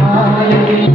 Hare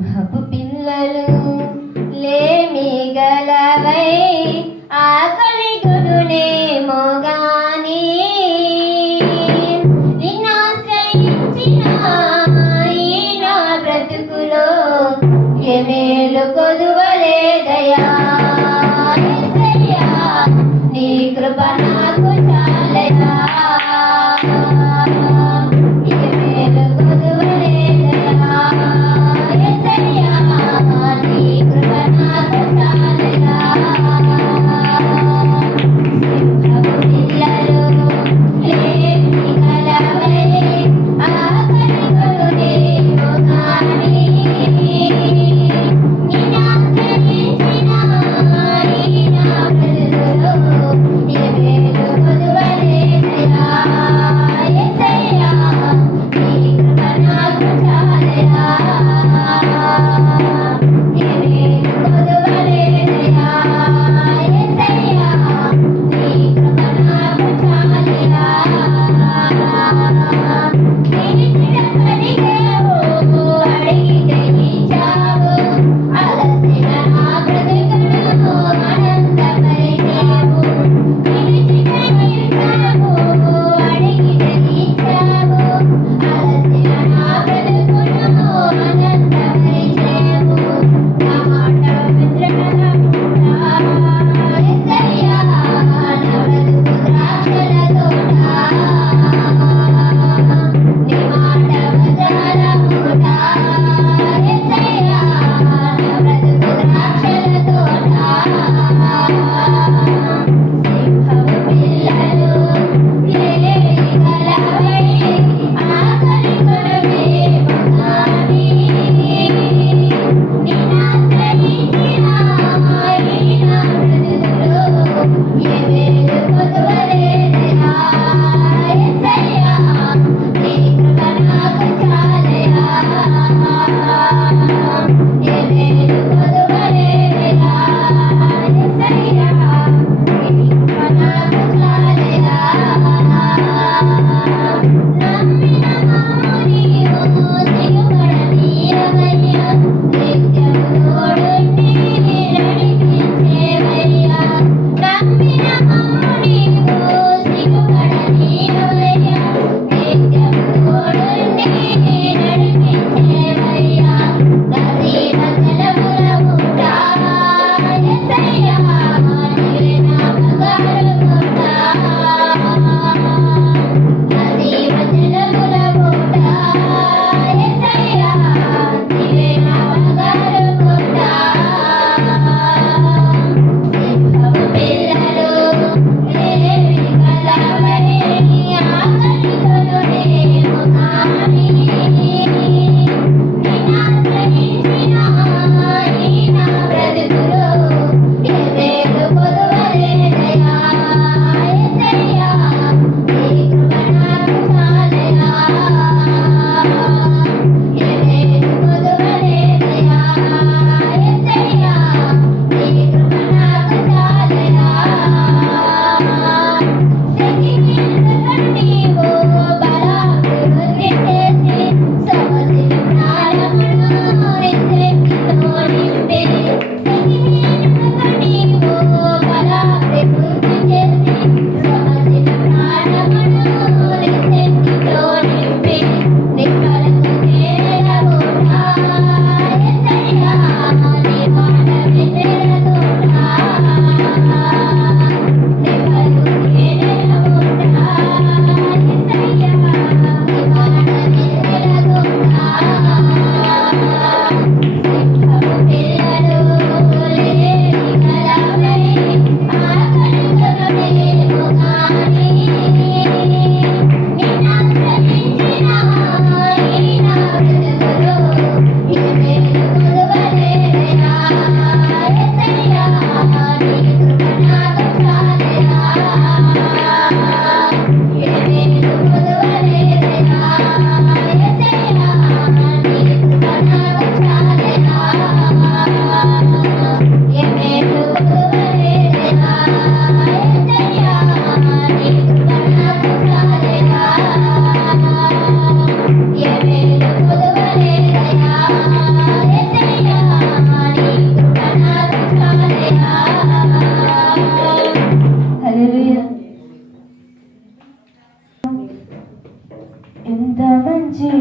సింహపు పిల్లలు లేమి గలవై ఆకలి గొడునేమో గాని నిన్నాశ్రయించిన ఈ నా బ్రతుకులో ఎమేలు కొదువలేదయా యేసయ్యా నీ కృప నాకు చాలయా ఎమేలు కొదువలేదయా యేసయ్యా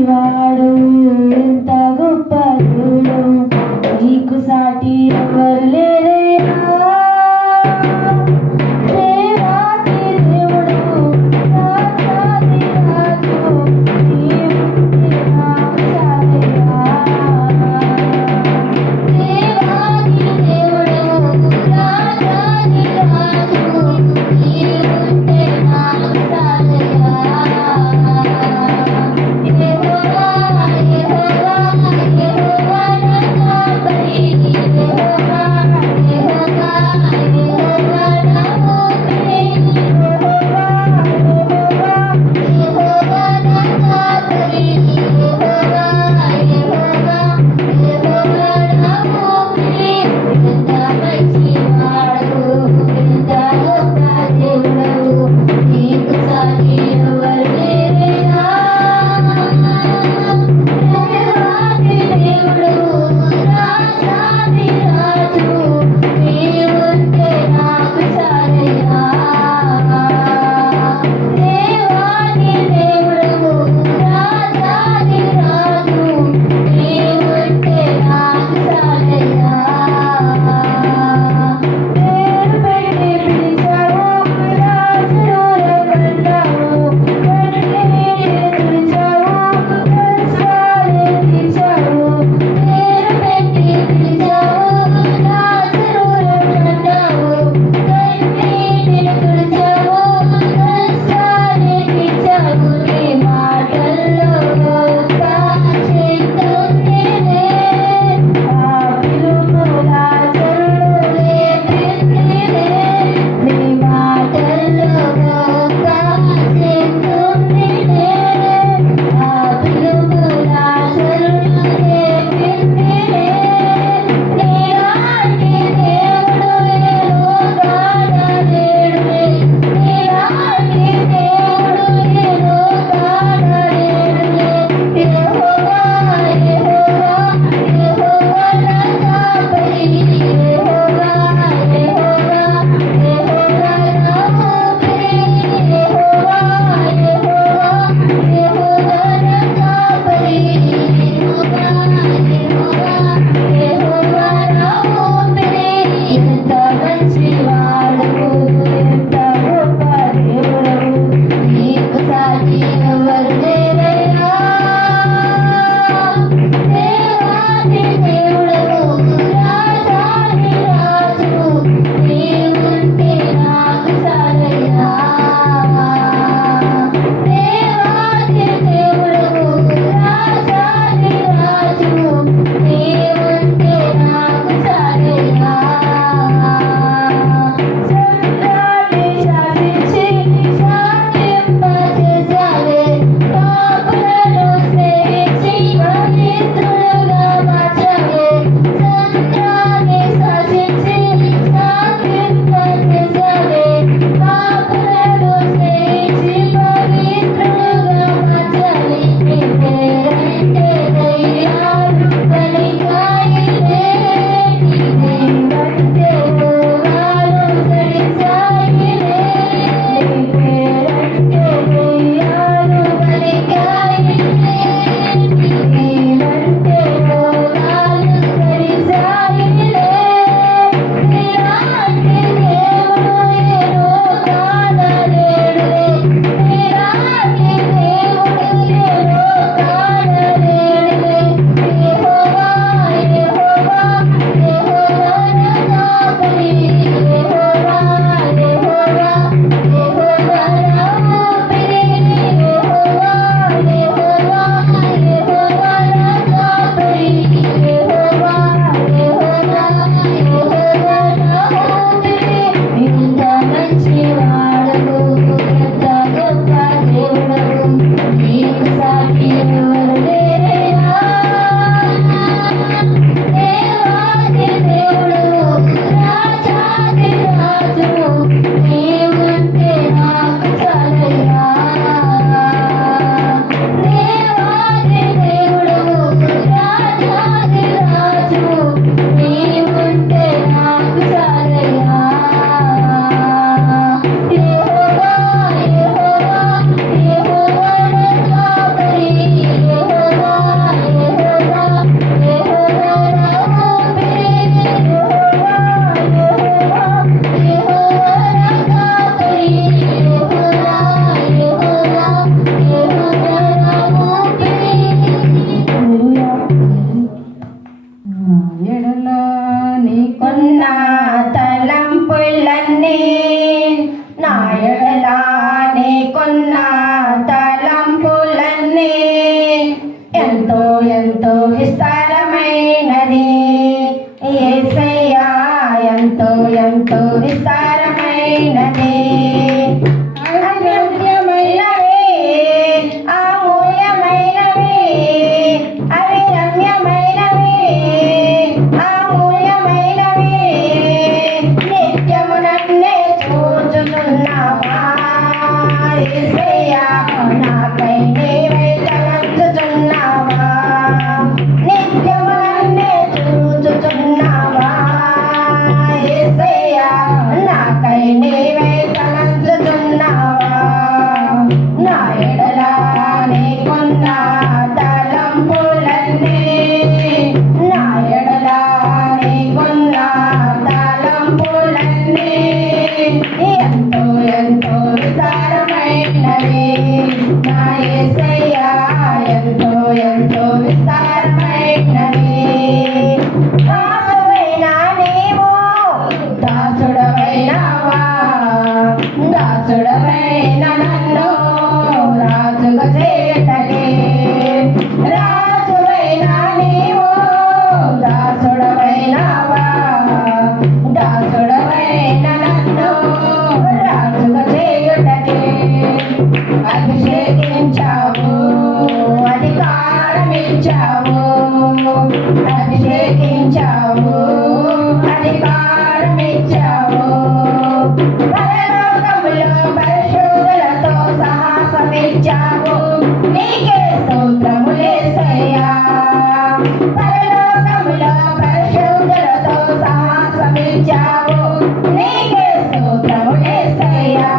వాడు ఎంత గొప్ప దేవుడు, నీకు సాటి ఎవరు లేరయ్యా. దేవాది దేవుడు రాజాది రాజు, నీవుంటే నాకు చాలయ్యా. దేవాది దేవుడు రాజాది రాజు, నీవుంటే నాకు చాలయ్యా. యెహోవా రమ్యమైనది అమూల్యమైనవి అమూల్యమైనవి అవి రమ్యమైనవి అమూల్యమైనవి నిత్యము నన్నే చూచుచున్నావా యేసయ్యా నాకై నీవై తలంచుచున్నావా నిత్యము నన్నే చూచుచున్నావా యేసయ్యా నాకై నీవై తలంచుచున్నావా నా ఎడల నీకున్న తలంపులన్నీ నా ఎడల నీకున్న తలంపులన్నీ ఎంతో ఎంతో విస్తారమైనవి నా యేసయ్యా ఎంతో ఎంతో విస్తారమైనవి దాసుడైన నీవు దాసుడవైనవా దాసుడవైన నన్ను రాజుగా చేయటకే రాజువైన నీవు దాసుడవైనవా దాసుడవైన నన్ను రాజుగా చేయుటకే అభిషేకించావు అధికారమిచ్చావు అభిషేకించావు అధికారమిచ్చావు పరలోకములో పరిశుద్ధులతో సాహసమిచ్చావు నీకే స్తోత్రములేసయ్యా పరలోకములో పరిశుద్ధులతో సాహసమిచ్చావు నీకే స్తోత్రములేసయ్యా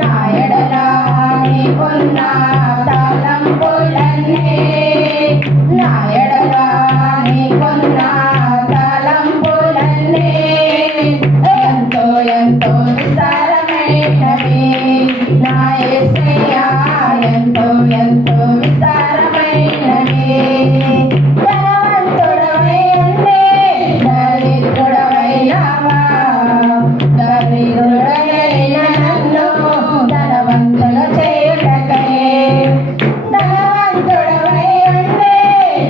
నా ఎడల నీకున్న తలంపులన్నీ నా ఎడల నీకున్న తలంపులన్నీ ఎంతో ఎంతో విస్తారమైనవి నా యేసయ్యా ఎంతో ఎంతో విస్తారమైనవి ధనవంతుడవై ఉండి దరిద్రుడవైనవా దరిద్రుడైన నన్ను ధనవంతులు చేయుటకై ధనవంతుడవై ఉండి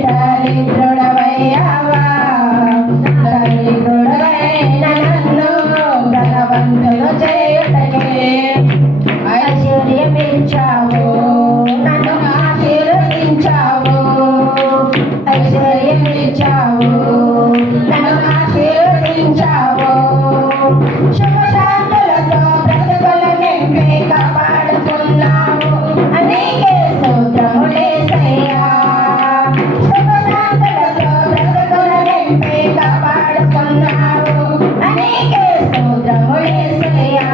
దరిద్రుడవయ్యావా దరిద్రుడైన నన్ను ధనవంతులు చేయుటకై ఐశ్వర్యమిచ్చావు నన్ను ఆశీర్వదించావు ఐశ్వర్యమిచ్చావు నన్ను ఆశీర్వదించావు శుభశాంతులతో బ్రతుకులు నింపి కాపాడుకున్నావు అనేకే స్తోత్రములేసయ్యా శుభశాంతులతో బ్రతుకులు నింపి కాపాడుకున్నావు అనేకే స్తోత్రములేసయ్యా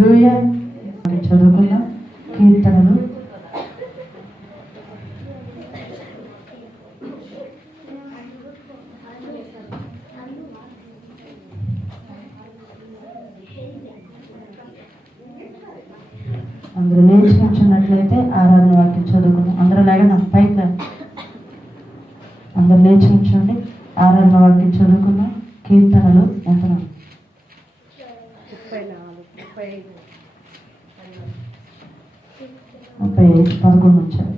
హల్లెలూయా. చదువుకున్నాం కీర్తనలు. అందరూ లేచి కూర్చున్నట్లయితే ఆరాధన వాక్యం చదువుకున్నాం. అందరూ లేగనా పైకి, అందరూ లేచి కూర్చోండి. ఆరాధన వాక్యం చదువుకున్నాం. కీర్తనలు ఎంత 11 వచ్చారు.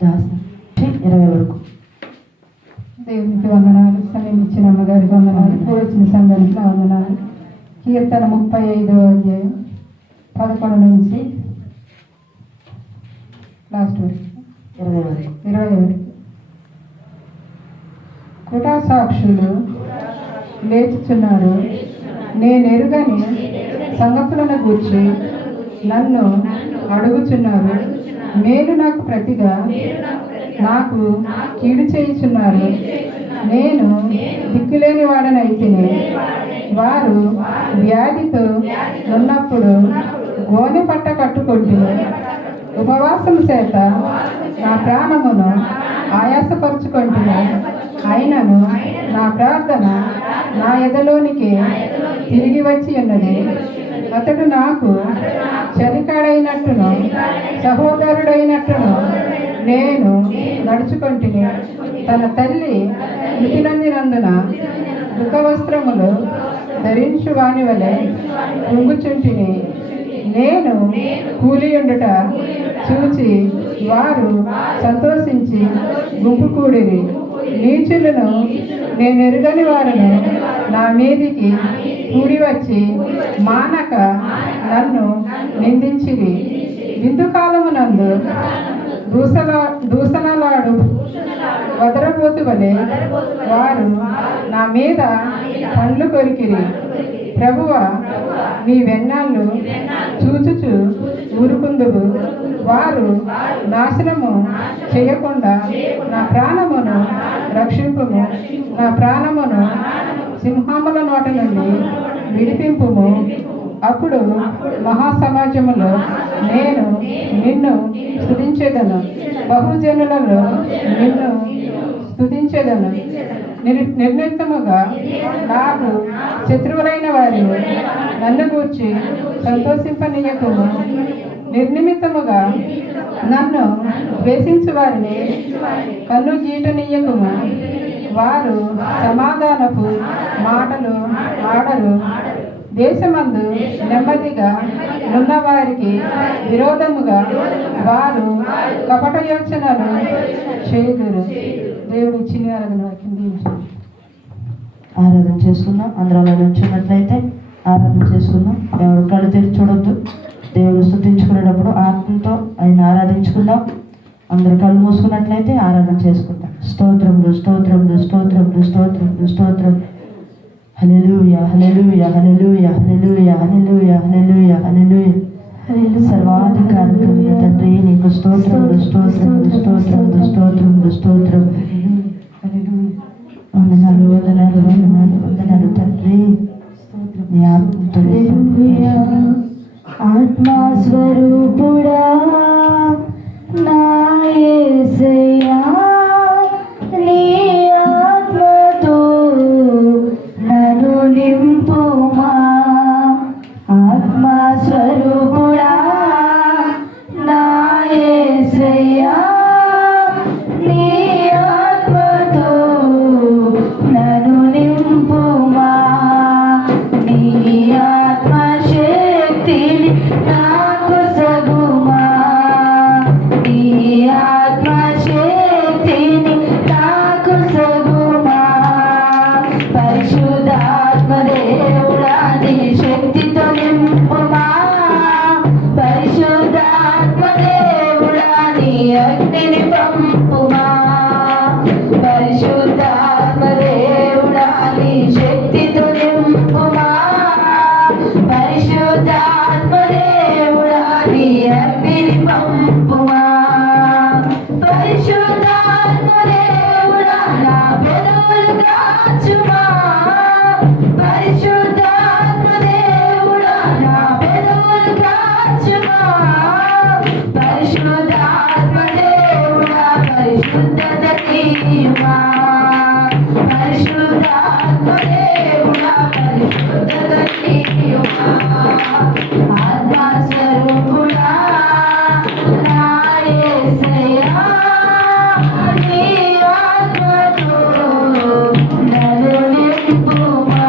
దాసి 20 వరకు. దేవునికి వందనాలు. సమయం ఇచ్చిన అమ్మగారికి వందనాలు. కూర్చిన సంఘానికి నా వందనాలు. కీర్తన 35వ అధ్యాయం 11 నుంచి లాస్ట్ వరకు 20 వరకు. కుటా సాక్షులు లేచుచున్నారు, నేనెరుగని సంగతులను గూర్చి నన్ను అడుగుచున్నారు. మేలు నాకు ప్రతిగా నాకు కీడు చేయుచున్నారు. నేను దిక్కులేని వాడనైతిని. వారు వ్యాధితో ఉన్నప్పుడు గోనె పట్ట కట్టుకుంటూ ఉపవాసం చేత నా ప్రాణమును ఆయాసపరుచుకుంటున్నా. అయినను నా ప్రార్థన నా ఎదలోనికి తిరిగి వచ్చి ఉన్నది. అతడు నాకు చలికాడైనట్టును సహోదరుడైనట్టును నేను నడుచుకుంటుని. తన తల్లి మృతి నందినందున దుఃఖ వస్త్రములు ధరించు వాని వలె పొంగుచుంటిని. నేను కూలియుండుట చూచి వారు సంతోషించి గుంపు కూడిరి. నీచులను నేనెరుగని వారును నా మీదికి కూడి వచ్చి మానక నన్ను నిందించిరి. విందుకాలమునందు దూషణలాడు వదరబోతు వలె వారు నా మీద పండ్లు కొరికిరి. ప్రభువ, నీ వెన్నాళ్ళు చూచుచు ఊరుకుందువు. వారు నాశనము చేయకుండా నా ప్రాణమును రక్షింపుము. నా ప్రాణమును సింహముల నోట నుండి విడిపింపుము. అప్పుడు మహాసమాజములో నేను నిన్ను స్తుతించెదను, బహుజనులలో నిన్ను స్తుతించెదను. నిర్ణీతముగా నాకు శత్రువులైన వారిని నన్ను గూర్చి సంతోషింపనీయకుము. నిర్నిమిత్తముగా నన్ను ద్వేషించు వారిని కన్ను గీటనీయకుము. వారు సమాధానపు మాటలు ఆడరు. దేశమందు నెమ్మదిగా ఉన్నవారికి విరోధముగా వారు కపట యోచనలు చేయుదురు. దేవుడు ఇచ్చిన ఆరాధన వాక్యం దీవించండి. ఆరాధన చేసుకుందాం. అందరూ అలా నుంచున్నట్లయితే ఆరాధన చేసుకుందాం. ఎవరు కళ్ళు తెరిచి చూడొద్దు. దేవుడు స్తుతించుకునేటప్పుడు ఆత్మతో ఆయన ఆరాధించుకుందాం. అందరు కళ్ళు మూసుకున్నట్లయితే ఆరాధన చేసుకుందాం. స్తోత్రములు స్తోత్రములు స్తోత్రములు స్తోత్రములు స్తోత్రం. హల్లెలూయా హల్లెలూయా హల్లెలూయా హల్లెలూయా హల్లెలూయా హల్లెలూయా హల్లెలూయా. సర్వాధికారి తండ్రి నీకు స్తోత్రములు స్తోత్రములు స్తోత్రములు స్తోత్రములు స్తోత్రం. వందనాలు వందనాలు వందనాలు వందనాలు తండ్రి. నీ ఆత్మతో ఆత్మస్వరూపుడా నా యేసయ్యా, నీ ఆత్మతో నన్ను నింపుమా. ఆత్మస్వరూపుడా నా యేసయ్యా, నీ ఆత్మతో నన్ను నింపుమా. నీ ఆత్మశక్తిని నాకు సగుమా. నీ ఆత్మశక్తిని నాకు సగుమా. పరిశుద్ధాత్మ దేవుడా నీ శక్తితో నింపుమా. పరిశుద్ధాత్మ దేవుడా నీ అగ్నిని పంపుమా. పరిశుద్ధాత్మ దేవుడా నీ శక్తితో నింపుమా. పరిశుద్ధాత్మ దేవుడా నీ అగ్నిని పంపుమా. పరిశుద్ధాత్మ దేవుడా నా పెదవులు కాచుమా. పరిశుద్ధత నీయుమా పరిశుద్ధాత్మ దేవుడా పరిశుద్ధత నీయుమా ఆత్మస్వరూపుడా నా యేసయ్యా నీ ఆత్మతో నన్ను నింపుమా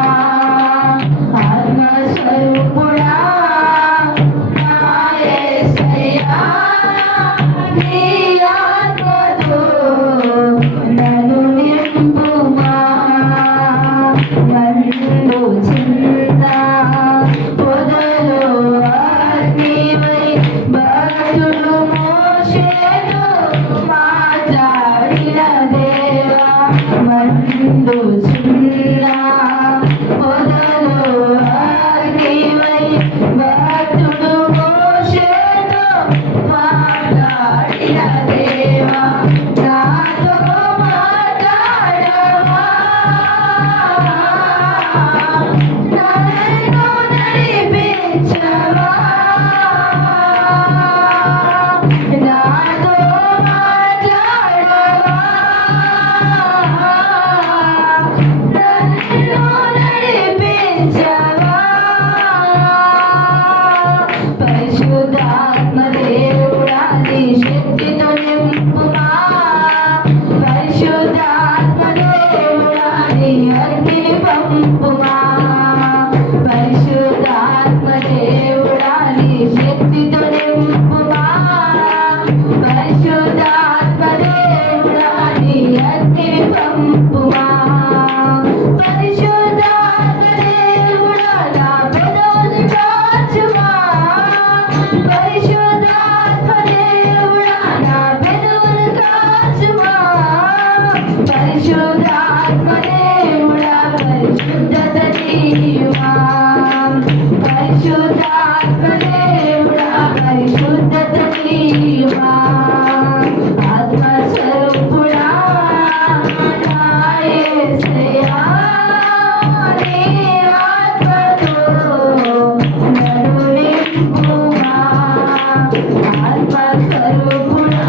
ఆత్మస్వరూపుడా నా యేసయ్యా నీ ఆత్మతో నన్ను నింపుమా నన్ను చిన్న పొదలో అగ్నివై భక్తుడు మోషేతో మాట్లాడిన దేవా మండు చిన్న పొదలో అగ్నివై భక్తుడు మోషేతో మాట్లాడిన దేవా నాతో మాట్లాడవా నన్ను నడిపించవా నాతో మాట్లాడవా నన్ను నడిపించవా పరిశుద్ధాత్మ దేవుడా నీ శక్తితో నింపుమా పరిశుద్ధాత్మ దేవుడా నీ అగ్నిని పంపుమా పరిశుద్ధాత్మ దేవుడా నీ శక్తితో నింపుమా పరిశుద్ధాత్మ దేవుడా నీ అగ్నిని పంపుమా పరిశుద్ధాత్మ దేవుడా నా పెదవులు కాచుమా పరిశుద్ధాత్మ దేవుడా నా పెదవులు కాచుమా పరిశుద్ధాత్మ దేవుడా పరిశుద్ధత నీయుమా పరిశుద్ధాత్మ దేవుడా పరిశుద్ధత నీయుమా ఆత్మస్వరూపుడా నా యేసయ్యా నీ ఆత్మతో నన్ను నింపుమా ఆత్మస్వరూపుడా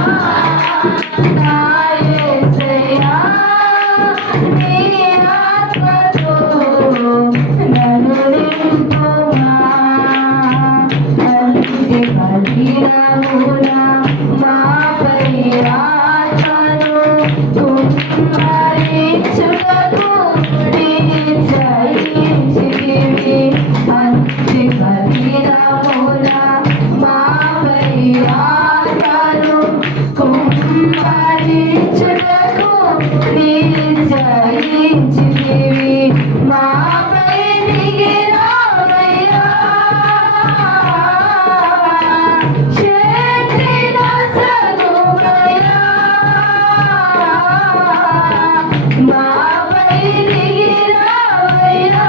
నా యేసయ్యా నీ ఆత్మతో నన్ను నింపుమా అంత్య బలిరమునా మాపై ఆత్మను కుమ్మరించుటకు నీ జయించితివి అంత్య బలిరమునా మాపై ఆత్మను కుమ్మరించుటకు నీ జయించితివి మాపై దిగి రావయ్యా శక్తితో సగుమయ్యా మాపై దిగి రావయ్యా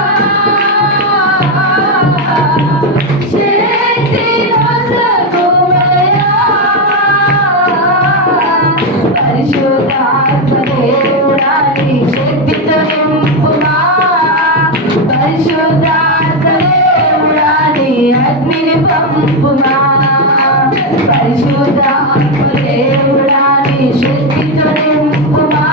శక్తితో సగుమయ్యా పరిశుద్ధాత్మ దేవుడా నీ శక్తితో నింపుమా పరిశుద్ధాత్మ దేవుడా నీ అగ్నిని పంపుమా పరిశుద్ధాత్మ దేవుడా నీ శక్తితో నింపుమా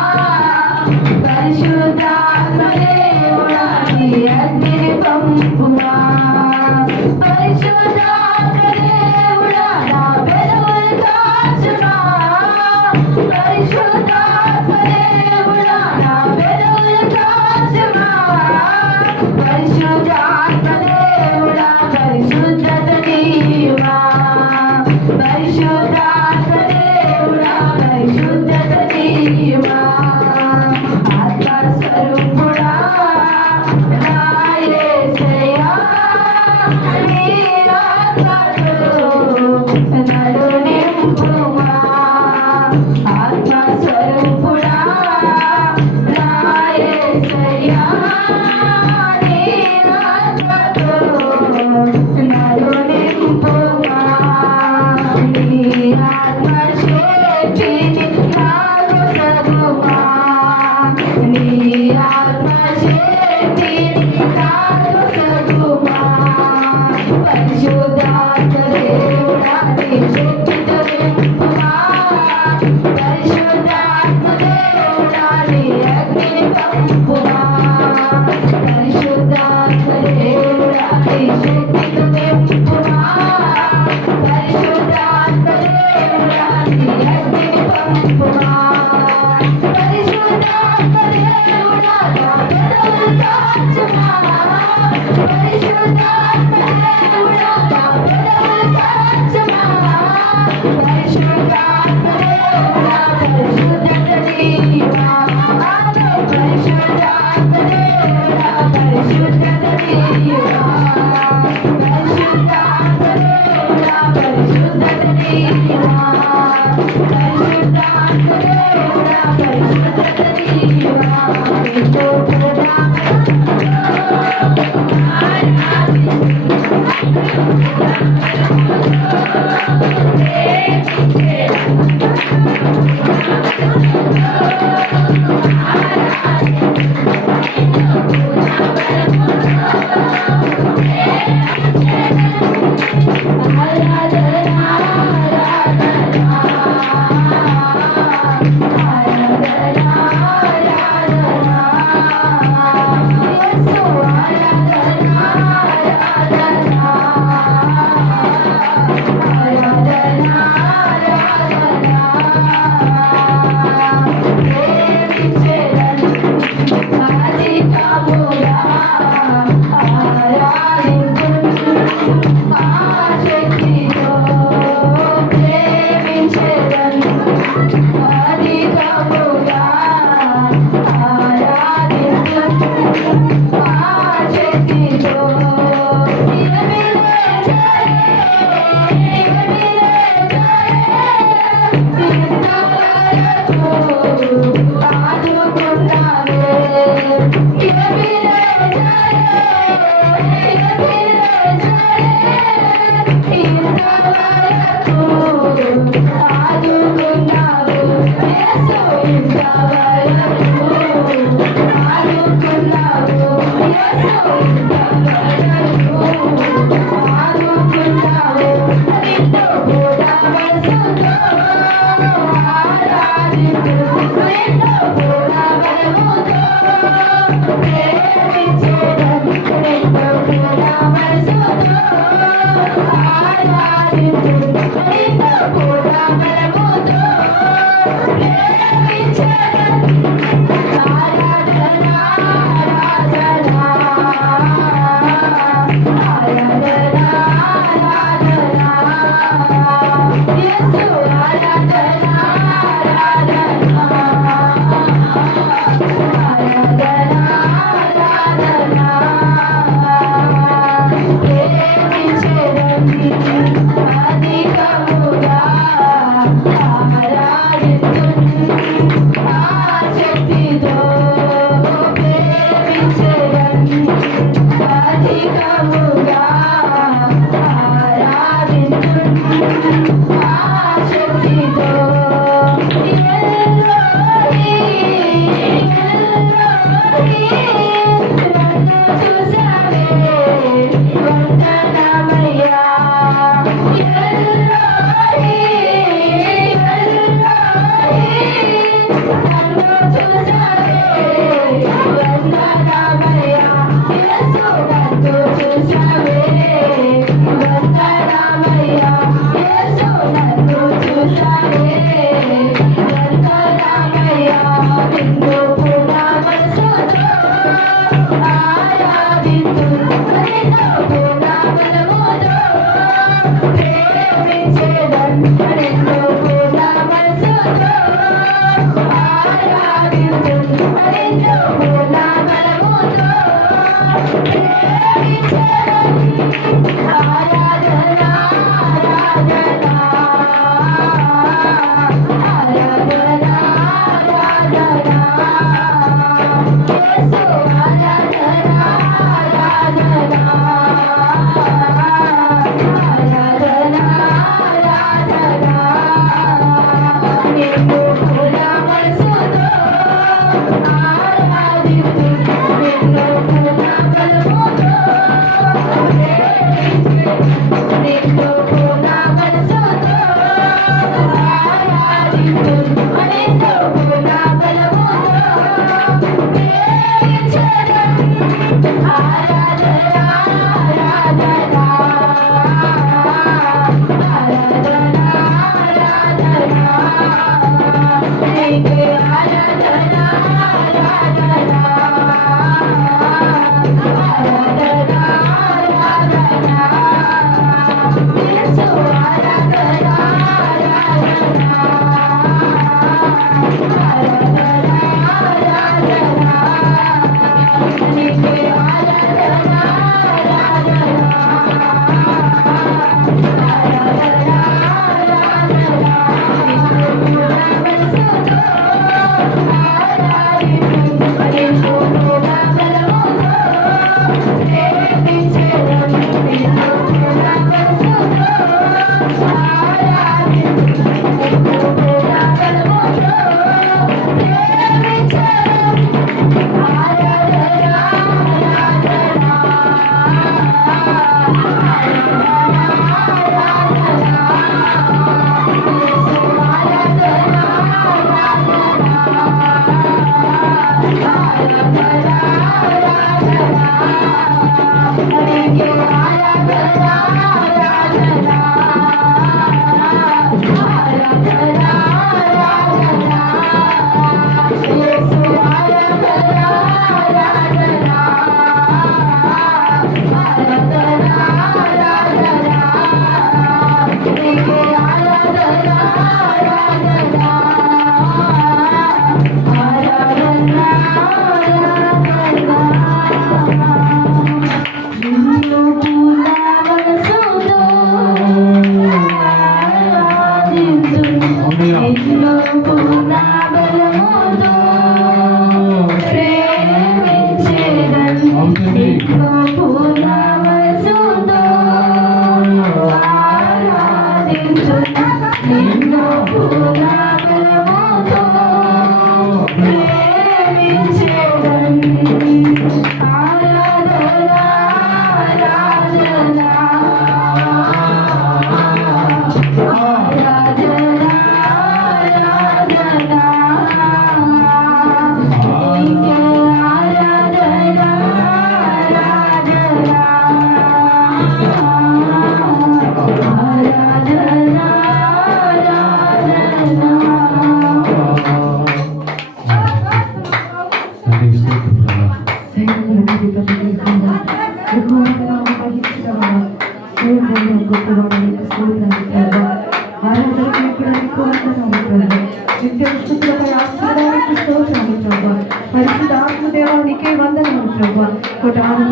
పరిశుద్ధాత్మ దేవుడా నీ అగ్నిని పంపుమా పరిశుద్ధాత్మ దేవుడా నా పెదవులు కాచుమా పరిశుద్ధాత్మ దేవుడా నా పెదవులు కాచుమా పరిశుద్ధాత్మ దేవుడా పరిశుద్ధత నీయుమా పరిశుద్ధాత్మ దేవుడా పరిశుద్ధత నీయుమా ఆత్మస్వరూపుడా నా యేసయ్యా నీ ఆత్మతో నన్ను నింపుమా ఆత్మస్వరూపుడా నా యేసయ్యా నీ ఆత్మతో నన్ను నింపుమా నీ ఆత్మశక్తిని నాకు సగుమా నీ ఆత్మశక్తిని నాకు సగుమా పరిశుద్ధాత్మ దేవుడా నీ శక్తితో నింపుమా పరిశుద్ధ నింపుమా పరిశుద్ధాత్మ దేవుడా నా పెదవులు తాచుమా పరిశుద్ధాత్మ దేవుడా నా పెదవులు తాచుమా పరిశుద్ధాత్మ దేవుడా పరిశుద్ధత నీవా పరిశుద్ధాత్మ దేవుడా పరిశుద్ధత నీవా పరిశుద్ధాత్మ దేవుడా పరిశుద్ధత నీవా పరిశుద్ధాత్మ దేవుడా పరిశుద్ధత నీవా నిన్ను కూడా ఆరాధించు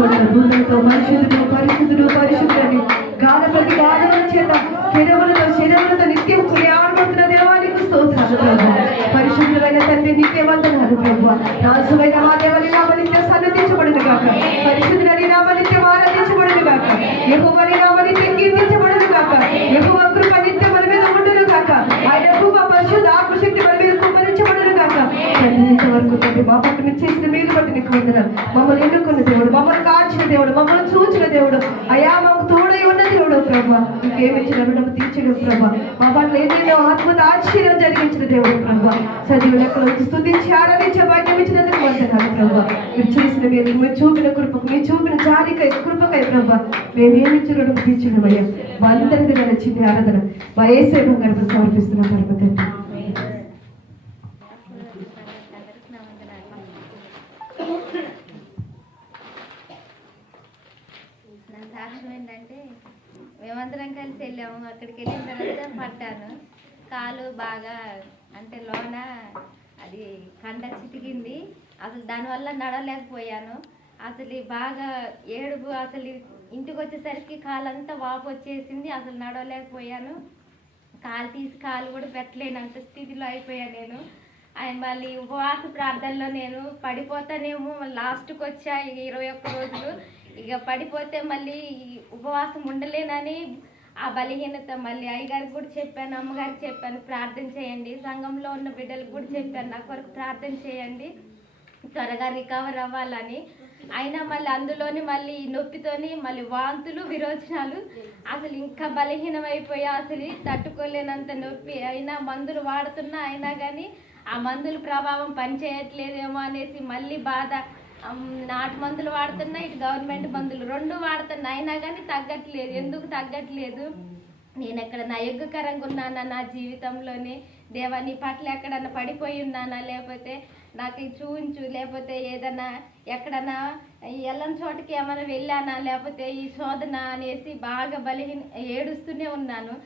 లోకమంతా దూతలతో మనుషులతో పరిశుద్ధుడు పరిశుద్ధులని గాన ప్రతి గానముల చేత శరీరములతో నిత్యం ఆడబడుతున్న దేవానికి స్తోత్రాలు ప్రభు. పరిశుద్ధమైన తండ్రి నీకే వందనాలు ప్రభు. రాజువైన మా దేవని నామ నిత్యం సన్నతించబడును గాక. పరిశుద్ధులని నామ నిత్యం ఆరాధించబడును గాక. యెహోవాని నామ నిత్యం కీర్తించబడును గాక. యెహోవా కృప నిత్యం మన మీద ఉండును గాక. ఆయన కృప పరిశుద్ధ ఆత్మశక్తి మన మీద కుమ్మరించబడును గాక. తండ్రి ఇంతవరకు తండ్రి మా పక్కన చేసిన మేలు బట్టి నీకు వందనాలు. మమ్మల్ని ఎన్నుకున్న దేవుడు, మమ్మల్ని కాచిన దేవుడు, మమ్మల్ని చూచిన దేవుడు, అయా మాకు తోడై ఉన్న దేవుడు ప్రభా. ఇంకేమిచ్చిన రుణము తీర్చడం ప్రభా. మా పట్ల ఏదైనా అద్భుత ఆశ్చర్యం జరిగించిన దేవుడు ప్రభా. సజీవ లెక్కలో వచ్చి స్తుతించి ఆరాధించే భాగ్యం ఇచ్చినందుకు వందనాలు ప్రభా. మీరు చేసిన మీరు మీరు చూపిన కృపకు, మీరు చూపిన జాలికై కృపకై ప్రభా మేమేమిచ్చిన రుణము తీర్చడం అయ్యా. అందరిది నచ్చింది ఆరాధన మా యేసే బంగారు సమర్పిస్తున్నాం పరమ తండ్రి. నా సాక్ష్యం ఏంటంటే మేమందరం కలిసి వెళ్ళాము. అక్కడికి వెళ్ళిన తర్వాత పడ్డాను. కాలు బాగా అంటే లోన అది కండ చితికింది. అసలు దానివల్ల నడవలేకపోయాను. అసలు బాగా ఏడుపు. అసలు ఇంటికి వచ్చేసరికి కాలంతా వాపు వచ్చేసింది. అసలు నడవలేకపోయాను. కాలు తీసి కాలు కూడా పెట్టలేనంత స్థితిలో అయిపోయాను నేను. ఆయన మళ్ళీ ఉపవాస ప్రార్థనలో నేను పడిపోతానేమో లాస్ట్కి వచ్చా 21 రోజులు. ఇక పడిపోతే మళ్ళీ ఉపవాసం ఉండలేనని ఆ బలహీనత మళ్ళీ అయ్యగారికి కూడా చెప్పాను, అమ్మగారికి చెప్పాను, ప్రార్థన చేయండి. సంఘంలో ఉన్న బిడ్డలకు కూడా చెప్పాను, నా కొరకు ప్రార్థన చేయండి త్వరగా రికవర్ అవ్వాలని. అయినా మళ్ళీ అందులోని మళ్ళీ నొప్పితోని మళ్ళీ వాంతులు, విరోచనాలు. అసలు ఇంకా బలహీనం అయిపోయా. అసలు తట్టుకోలేనంత నొప్పి. అయినా మందులు వాడుతున్నా అయినా కానీ ఆ మందుల ప్రభావం పనిచేయట్లేదేమో అనేసి మళ్ళీ బాధ. నాటు మందులు వాడుతున్నా, ఇటు గవర్నమెంట్ మందులు 2 వాడుతున్నా అయినా కానీ తగ్గట్లేదు. ఎందుకు తగ్గట్లేదు? నేను ఎక్కడన్నా యుగకరంగా ఉన్నానా నా జీవితంలోనే? దేవా నీ పట్ల ఎక్కడన్నా పడిపోయి ఉన్నానా? లేకపోతే నాకు చూపించు. లేకపోతే ఏదన్నా ఎక్కడన్నా వెళ్ళని చోటకి ఏమైనా వెళ్ళానా? లేకపోతే ఈ శోధన అనేసి బాగా ఏడుస్తూనే ఉన్నాను.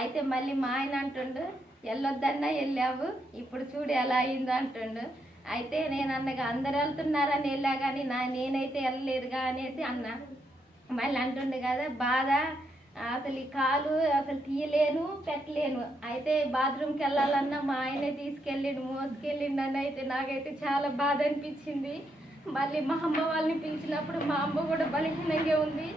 అయితే మళ్ళీ మా ఆయన అంటుండు, వెళ్ళొద్దన్నా వెళ్ళావు, ఇప్పుడు చూడు ఎలా అయిందో అంటుండు. అయితే నేను అన్నగా అందరు వెళ్తున్నారని వెళ్ళా కానీ నేనైతే వెళ్ళలేదుగా అనేసి అన్నా. మళ్ళీ అంటుండే కదా బాధ. అసలు ఈ కాలు అసలు తీయలేను, పెట్టలేను. అయితే బాత్రూమ్కి వెళ్ళాలన్నా మా ఆయనే తీసుకెళ్ళిండు, మోసుకెళ్ళిండు అని. అయితే నాకైతే చాలా బాధ అనిపించింది. మళ్ళీ మా అమ్మ వాళ్ళని పిలిచినప్పుడు మా అమ్మ కూడా బలహీనంగా ఉంది.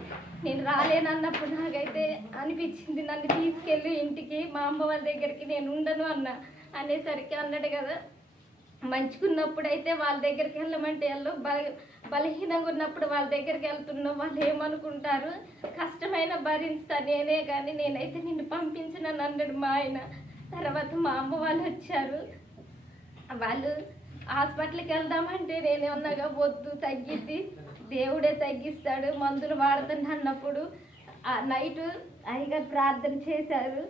నేను రాలేనన్నప్పుడు నాకైతే అనిపించింది, నన్ను తీసుకెళ్ళి ఇంటికి మా అమ్మ వాళ్ళ దగ్గరికి నేను ఉండను అనేసరికి అన్నాడు కదా, మంచుకున్నప్పుడు అయితే వాళ్ళ దగ్గరికి వెళ్ళమంటే బలహీనంగా ఉన్నప్పుడు వాళ్ళ దగ్గరికి వెళ్తున్నావు, వాళ్ళు ఏమనుకుంటారు, కష్టమైన భరిస్తా నేనే కానీ నేనైతే నిన్ను పంపించనని అన్నాడు మా ఆయన. తర్వాత మా అమ్మ వాళ్ళు వచ్చారు. వాళ్ళు హాస్పిటల్కి వెళ్దామంటే నేనేమన్నాగా వద్దు, తగ్గిద్ది, దేవుడే తగ్గిస్తాడు, మందులు వాడుతున్నా అన్నప్పుడు ఆ నైటు అయ్యగారు ప్రార్థన చేశారు.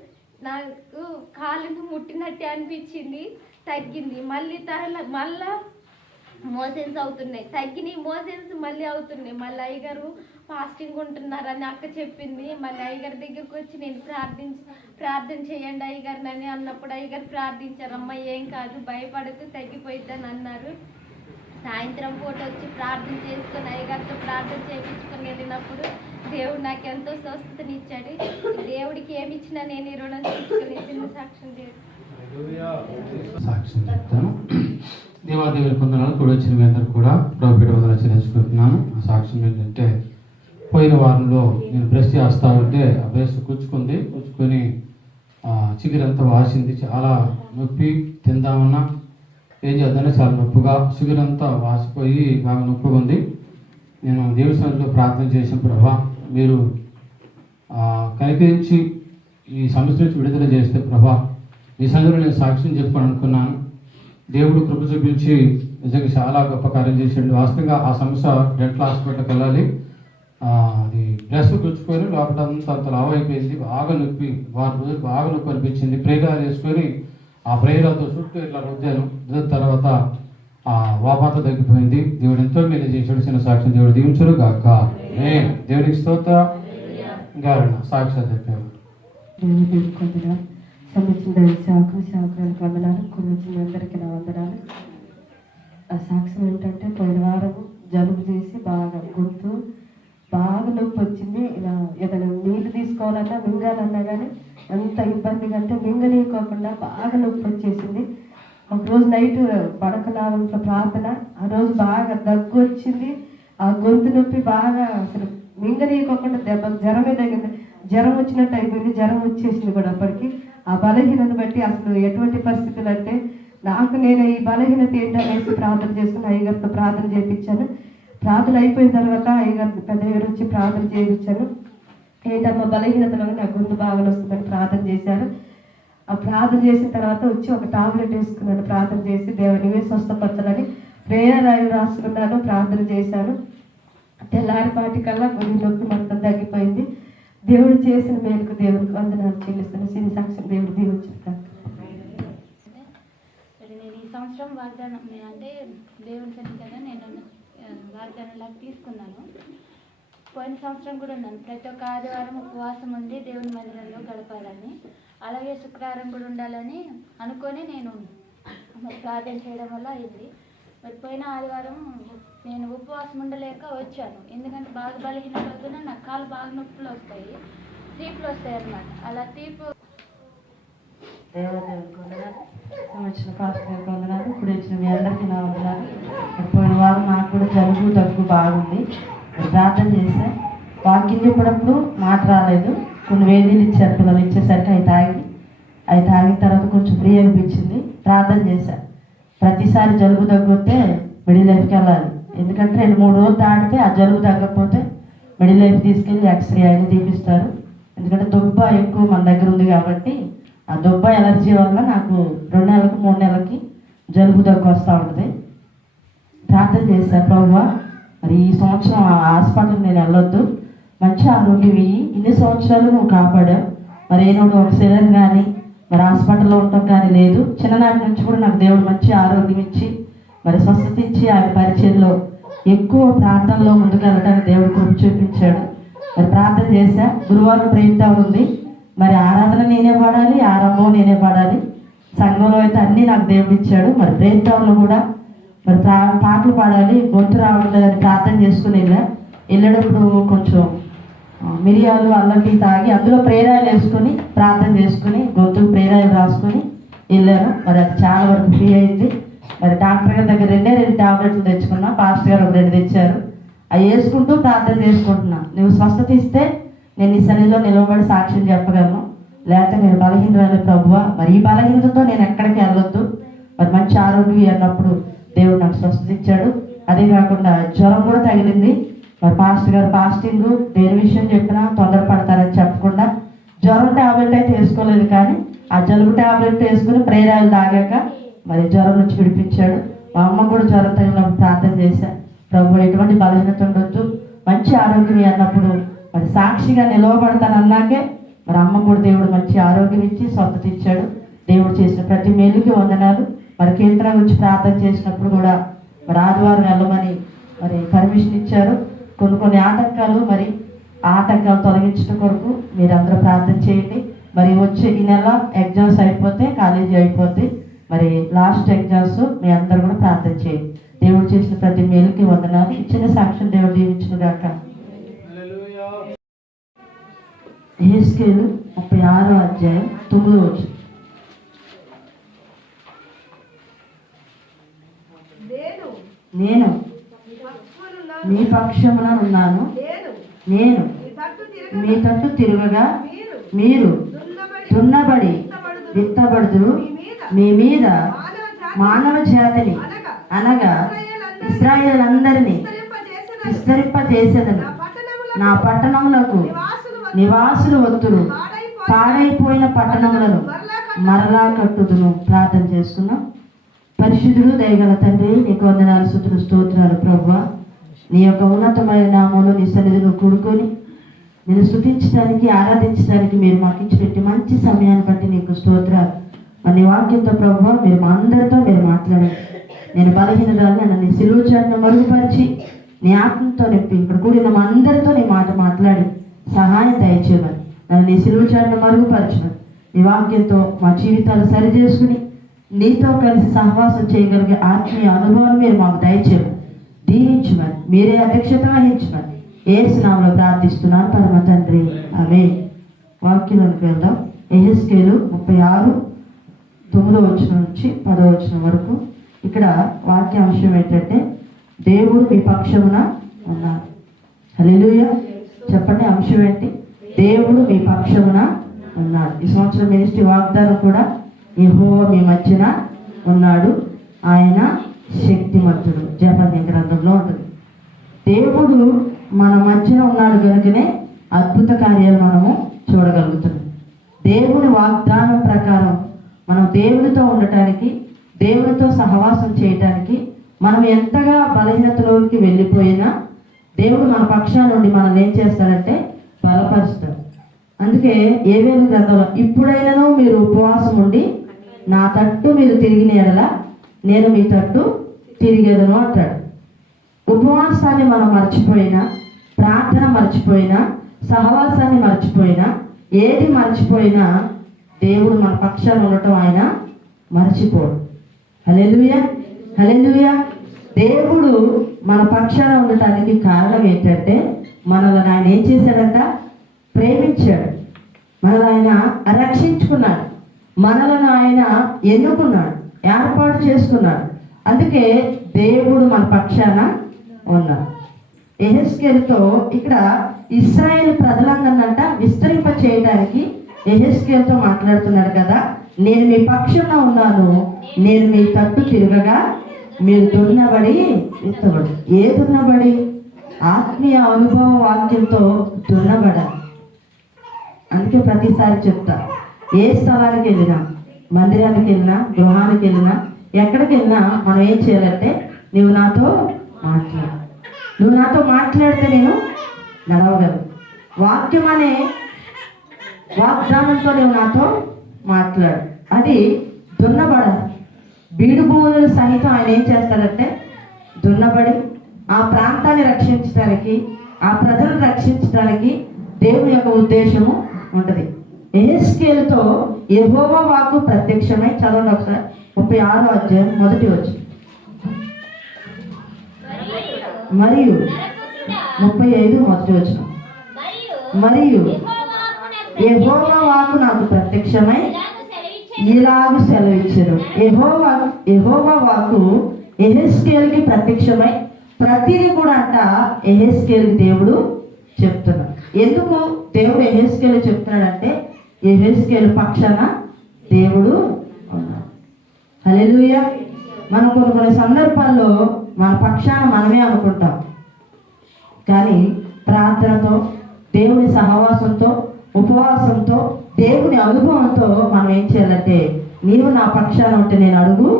నాకు కాళ్ళను ముట్టినట్టే అనిపించింది, తగ్గింది. మళ్ళీ మళ్ళా మోషన్స్ అవుతున్నాయి, తగ్గినాయి, మోషన్స్ మళ్ళీ అవుతున్నాయి. మళ్ళీ అయ్యగారు ఫాస్టింగ్ ఉంటున్నారని అక్క చెప్పింది. మళ్ళీ అయ్యగారి దగ్గరకు వచ్చి నేను ప్రార్థన చేయండి అయ్యగారిని అన్నప్పుడు అయ్యగారు ప్రార్థించారు. అమ్మ ఏం కాదు, భయపడకు, తగ్గిపోయిద్దని అన్నారు. సాయంత్రం పూట వచ్చి ప్రార్థన చేసుకొని అయ్యగారితో ప్రార్థన చేయించుకొని వెళ్ళినప్పుడు దేవుడు నాకు ఎంతో స్వస్థతనిచ్చాడు. దేవుడికి ఏమి ఇచ్చినా నేను ఈ రుణం తీసుకుని చిన్న సాక్ష్యం చెప్తాను. దేవాదేవుని కొందనాలు కూడా వచ్చిన మీ అందరూ కూడా ప్రభుపేట వందలు చెల్లించుకుంటున్నాను. ఆ సాక్ష్యం ఏంటంటే, పోయిన వారంలో నేను బ్రష్ చేస్తా ఉంటే ఆ బ్రష్ కూర్చుకొని చిగురంతా వాసింది. చాలా నొప్పి, తిందామన్నా ఏం చేద్దామన్నా చాలా నొప్పిగా, చిగురంతా వాసిపోయి బాగా నొప్పిగా ఉంది. నేను దేవుడి సన్నిధిలో ప్రార్థన చేసిన, ప్రభా మీరు కనికరించి ఈ సమస్య నుంచి విడుదల చేస్తే ప్రభా ఈ సన్నిధిలో నేను సాక్ష్యం చెప్పుకొని అనుకున్నాను. దేవుడు కృప చూపించి నిజంగా చాలా గొప్ప కార్యం చేసాడు. వాస్తవంగా ఆ సమస్య డెంటల్ హాస్పిటల్కి వెళ్ళాలి. అది బ్రష్ గుచ్చుకొని లోపల అంత లావ్ అయిపోయింది, బాగా నొప్పి, 6 రోజులు బాగా నొప్పి అనిపించింది. ప్రేరాలు వేసుకొని ఆ ప్రేరాలతో చుట్టూ ఇట్లా రుద్దాను. తర్వాత ఆ వాపాత తగ్గిపోయింది. దేవుడు ఎంతో మేలు చేసాడు. చిన్న సాక్ష్యం దేవుడు దీవించరు గాక. దేవుడికి స్తోత్ర గారణ సాక్షాత్ చెప్పాను. సంబంధించిన శాఖలకు వందనాలు, కొన్ని అందరికీ నా వందనాలు. ఆ సాక్ష్యం ఏంటంటే, పోయిన వారం జలుబు చేసి బాగా గొంతు బాగా నొప్పి వచ్చేసింది. ఒకరోజు నైట్ పడకలాంట్లో ప్రార్థన, ఆ రోజు బాగా దగ్గు వచ్చింది. ఆ గొంతు నొప్పి బాగా అసలు మింగనీయకోకుండా జ్వరమే తగ్గింది. జ్వరం వచ్చినట్టు అయిపోయింది, జ్వరం వచ్చేసింది కూడా అప్పటికి. ఆ బలహీనతను బట్టి అసలు ఎటువంటి పరిస్థితులు అంటే నేను ఈ బలహీనత ఏంటనేసి ప్రార్థన చేసుకుని అయ్యగారితో ప్రార్థన చేయించాను. ప్రార్థన అయిపోయిన తర్వాత అయ్యగారు పెద్దగారు వచ్చి ప్రార్థన చేయించాను. ఏంటమ్మా బలహీనతలో నా గొంతు బాగా వస్తుందని ప్రార్థన చేశారు. ఆ ప్రార్థన చేసిన తర్వాత వచ్చి ఒక టాబ్లెట్ వేసుకున్నాను. ప్రార్థన చేసి దేవునివే స్వస్థపరచాలని ప్రేయర్ రాసుకున్నాను, ప్రార్థన చేశాను. తెల్లారిపాటికల్లా కొన్ని నొప్పి మొత్తం తగ్గిపోయింది. దేవుడు చేసిన మేలుకు దేవుడికి వందనాలు చెల్లిస్తాను. సిరి సాక్ష్యం దేవుడు దీవించారు. నేను ఈ సంవత్సరం వాగ్దానం అంటే దేవుని సన్నిధిగా నేను వాగ్దానంలాగా తీసుకున్నాను. పోయిన సంవత్సరం కూడా ఉన్నాను. ప్రతి ఒక్క ఆదివారం ఉపవాసం ఉండి దేవుని మందిరంలో గడపాలని, అలాగే శుక్రవారం కూడా ఉండాలని అనుకొని నేను ప్రార్థన చేయడం వల్ల అయింది. మరి పోయిన ఆదివారం నేను ఉపవాసం ఉండలేక వచ్చాను. ఎందుకంటే బాగా బలహీనత అవుతున్నా, నాకు కాళ్ళు బాగా నొప్పులు వస్తాయి, తీపులు వస్తాయి అన్నమాట. అలా తీపు వచ్చిన పాస్టర్ వందనాలు, ఇప్పుడు వచ్చిన మీ అందరికీ నా వందనాలు. పోయిన వారం నాకు కూడా జలుబు దగ్గు బాగుంది. ప్రార్థన చేశా. వాకింగ్ చెప్పినప్పుడు మాట రాలేదు. కొన్ని వేడిలు ఇచ్చారు, పిల్లలు ఇచ్చేసరికి అవి తాగిన తర్వాత కొంచెం ఫ్రీ అనిపించింది. ప్రార్థన చేశా. ప్రతిసారి జలుబు తగ్గితే మిడిల్ లైఫ్కి వెళ్ళాలి. ఎందుకంటే 2-3 రోజులు దాటితే ఆ జలుబు తగ్గకపోతే మిడిల్ లైఫ్ తీసుకెళ్ళి ఎక్స్రే అయినా తీపిస్తారు. ఎందుకంటే దుబ్బ ఎక్కువ మన దగ్గర ఉంది కాబట్టి ఆ దుబ్బ ఎలర్జీ వల్ల నాకు 2 నెలలకు 3 నెలలకి జలుబు దగ్గు వస్తూ ఉంటుంది. ప్రార్థన చేశాను, ప్రభువా మరి ఈ సంవత్సరం హాస్పిటల్కి నేను వెళ్ళొద్దు, మంచి ఆరోగ్యం ఇయ్యి, ఇన్ని సంవత్సరాలు నువ్వు కాపాడావు. మరి ఏనాడు ఒక సెలన్ కానీ మరి హాస్పిటల్లో ఉండటం కానీ లేదు. చిన్ననాటి నుంచి కూడా నాకు దేవుడు మంచి ఆరోగ్యం ఇచ్చి మరి స్వస్థత ఇచ్చి ఆయన పరిచయంలో ఎక్కువ ప్రార్థనలో ముందుకు వెళ్ళడానికి దేవుడు కృప చూపించాడు. మరి ప్రార్థన చేశా. గురువారం ప్రేరిత ఉంది. మరి ఆరాధన నేనే పాడాలి, ఆరంభం నేనే పాడాలి. సంఘంలో అయితే అన్నీ నాకు దేవుడు ఇచ్చాడు. మరి ప్రేరితలో కూడా మరి పాటలు పాడాలి, గొంతు రావట్లేదని ప్రార్థన చేసుకుని వెళ్ళేటప్పుడు కొంచెం మిరియాలు అల్లం టీ తాగి అందులో ప్రేరాయలు వేసుకొని ప్రార్థన చేసుకుని గొంతుకు ప్రేరాయలు రాసుకొని వెళ్ళాను. మరి అది చాలా వరకు ఫ్రీ అయింది. మరి డాక్టర్ గారి దగ్గర 2 టాబ్లెట్లు తెచ్చుకున్నా. పాస్టర్ గారు ఒక 2 తెచ్చారు. అవి వేసుకుంటూ ప్రార్థన చేసుకుంటున్నా. నువ్వు స్వస్థత ఇస్తే నేను ఈ సన్నిధిలో నిలవబడి సాక్ష్యం చెప్పగలను, లేకపోతే నేను బలహీనరాలు ప్రభువా, మరి ఈ బలహీనతతో నేను ఎక్కడికి వెళ్ళొద్దు, మరి మంచి ఆరోగ్యం అన్నప్పుడు దేవుడు నాకు స్వస్థత ఇచ్చాడు. అదే కాకుండా జ్వరం కూడా తగిలింది. మరి పాస్టర్ గారు ఫాస్టింగ్ దేని విషయం చెప్పినా తొందరపడతారని చెప్పకుండా జ్వరం టాబ్లెట్ అయితే వేసుకోలేదు, కానీ ఆ జలుబు టాబ్లెట్ వేసుకుని ప్రేరాయలు తాగాక మరి జ్వరం నుంచి విడిపించాడు. మా అమ్మ కూడా జ్వరం తగిలినప్పుడు ప్రార్థన చేశా, ప్రభు ఎటువంటి బలహీనత ఉండొద్దు, మంచి ఆరోగ్యం అన్నప్పుడు మరి సాక్షిగా నిలవబడతాను అన్నాకే మరి అమ్మ కూడా దేవుడు మంచి ఆరోగ్యం ఇచ్చి స్వస్థత ఇచ్చాడు. దేవుడు చేసిన ప్రతి మేలుకి వందనాలు. మరి కీర్తన గురించి ప్రార్థన చేసినప్పుడు కూడా మరి ఆదివారం వెళ్ళమని మరి పర్మిషన్ ఇచ్చారు. కొన్ని ఆటంకాలు మరి ఆటంకాలు తొలగించడం కొరకు మీరందరూ ప్రార్థన చేయండి. మరి వచ్చే ఈ నెల ఎగ్జామ్స్ అయిపోతే కాలేజీ అయిపోతే మరి లాస్ట్ ఎగ్జామ్స్ మీ అందరూ కూడా ప్రార్థన చేయండి. దేవుడు చేసిన ప్రతి మేలుకి వందనాలు. ఇచ్చిన సాక్ష్యం దేవుడు దీవించును గాక. యెహెజ్కేలు 36వ అధ్యాయం 9వ వచనం. నేను మీ పక్షమున ఉన్నాను, నేను మీ తట్టు తిరగగా మీరు దున్నబడి విత్తబడుదురు, మీ మీద మానవ జాతిని అనగా ఇశ్రాయేలందరినీ విస్తరింపజేసేదను. నా పట్టణములకు నివాసులు వత్తురు, పాడైపోయిన పట్టణములను మరలా కట్టుదును. ప్రార్థన చేసుకున్నాం. పరిశుద్ధుడు దయగల తండ్రి, నీకు వందనాలు, స్తుతులు, స్తోత్రాలు ప్రభువా. నీ యొక్క ఉన్నతమైన నామంలో నీ సన్నిధిలో కూడుకొని నేను స్తుతించడానికి ఆరాధించడానికి మీరు మాకు ఇచ్చినట్టు మంచి సమయాన్ని బట్టి నీకు స్తోత్రాలు. నీ వాక్యంతో ప్రభువా మీరు మా అందరితో మీరు మాట్లాడండి. నేను బలహీనరాలు నన్ను నీ సిలువ చాటును మరుగుపరిచి నీ ఆత్మతో నింపి ఇక్కడ కూడిన మా అందరితో నీ మాట మాట్లాడి సహాయం దయచేయమని నన్ను నీ సిలువ చాటును మరుగుపరచమని నీ వాక్యంతో మా జీవితాలు సరి చేసుకుని నీతో కలిసి సహవాసం చేయగలిగే ఆత్మీయ అనుభవాన్ని మీరు మాకు దయచేయమని దీవించమని మీరే అధ్యక్షత వహించమని యేసు నామములో ప్రార్థిస్తున్నాను పరమ తండ్రి, ఆమేన్. వాక్యంలోకి వెళ్దాం. యెహెజ్కేలు 36 9వ నుంచి 10వ వరకు ఇక్కడ వాక్యాంశం ఏంటంటే దేవుడు మీ పక్షమున ఉన్నారు. హల్లెలూయా చెప్పండి. అంశం ఏంటి? దేవుడు మీ పక్షమున ఉన్నాడు. ఈ సంవత్సరం మినిస్ట్రీ వాగ్దానం కూడా యెహోవా మీ మధ్యన ఉన్నాడు, ఆయన శక్తిమంతుడు. జపన్య గ్రంథంలో ఉంటుంది. దేవుడు మన మధ్యన ఉన్నాడు కనుకనే అద్భుత కార్యాలు మనము చూడగలుగుతున్నాం. దేవుని వాగ్దానం ప్రకారం మనం దేవునితో ఉండటానికి, దేవునితో సహవాసం చేయటానికి మనం ఎంతగా బలహీనతలోకి వెళ్ళిపోయినా దేవుడు మన పక్షాన నుండి మనల్ని ఏం చేస్తాడంటే బలపరుస్తాడు. అందుకే యోవేలు గ్రంథంలో ఇప్పుడైనాను మీరు ఉపవాసం ఉండి నా తట్టు మీరు తిరిగిన ఎడల నేను మీ తట్టు తిరిగేదను అంటాడు. ఉపవాసాన్ని మనం మర్చిపోయినా, ప్రార్థన మర్చిపోయినా, సహవాసాన్ని మర్చిపోయినా, ఏది మర్చిపోయినా దేవుడు మన పక్షాన ఉండటం ఆయన మర్చిపోడు. హల్లెలూయా హల్లెలూయా. దేవుడు మన పక్షాన ఉండటానికి కారణం ఏంటంటే మనల్ని ఆయన ఏం చేశాడంట? ప్రేమించాడు. మనల్ని ఆయన రక్షించుకున్నాడు. మనలను ఆయన ఎన్నుకున్నాడు, ఏర్పాటు చేసుకున్నాడు. అందుకే దేవుడు మన పక్షాన ఉన్నాడు. యెహెజ్కేలుతో ఇక్కడ ఇశ్రాయేలు ప్రజలందరినంట విస్తరింప చేయడానికి యెహెజ్కేలుతో మాట్లాడుతున్నాడు కదా. నేను మీ పక్షంలో ఉన్నాను, నేను మీ తట్టు తిరగగా మీరు దున్నబడి విత్తబడి. ఏ దున్నబడి? ఆత్మీయ అనుభవ వాక్యంతో దున్నబడాలి. అందుకే ప్రతిసారి చెప్తా, ఏ స్థలానికి వెళ్ళినా, మందిరానికి వెళ్ళినా, గృహానికి వెళ్ళినా, ఎక్కడికి వెళ్ళినా మనం ఏం చేయాలంటే నువ్వు నాతో మాట్లాడు. నువ్వు నాతో మాట్లాడితే నేను నడవగలను. వాక్యం అనే వాగ్దానంతో నువ్వు నాతో మాట్లాడు. అది దున్నబడాలి. బీడు భూములను సహితం ఆయన ఏం చేస్తాడంటే దున్నబడి ఆ ప్రాంతాన్ని రక్షించడానికి, ఆ ప్రజలను రక్షించడానికి దేవుని యొక్క ఉద్దేశము ఉంటుంది. యెహెజ్కేలుతో యెహోవా వాక్కు ప్రత్యక్షమై, చదవండి ఒకసారి 36వ అధ్యాయం 1వ వచనం మరియు 35 1వ వచనం. మరియు యెహోవా వాక్కు నాకు ప్రత్యక్షమై ఇలాగ సెలవిచ్చారు. యెహోవా వాక్కు యెహెజ్కేలుకి ప్రత్యక్షమై ప్రతిదీ కూడా అంట యెహెజ్కేలుకి దేవుడు చెప్తున్నాడు. ఎందుకు దేవుడు యెహెజ్కేలు చెప్తున్నాడంటే యెహెజ్కేలు పక్షాన దేవుడు ఉన్నాడు. హల్లెలూయా. మనం కొన్ని సందర్భాల్లో మన పక్షాన మనమే అనుకుంటాం, కానీ ప్రార్థనతో, దేవుని సహవాసంతో, ఉపవాసంతో, దేవుని అనుభవంతో మనం ఏం చేయాలంటే నీవు నా పక్షాన ఉంటే నేను అడుగు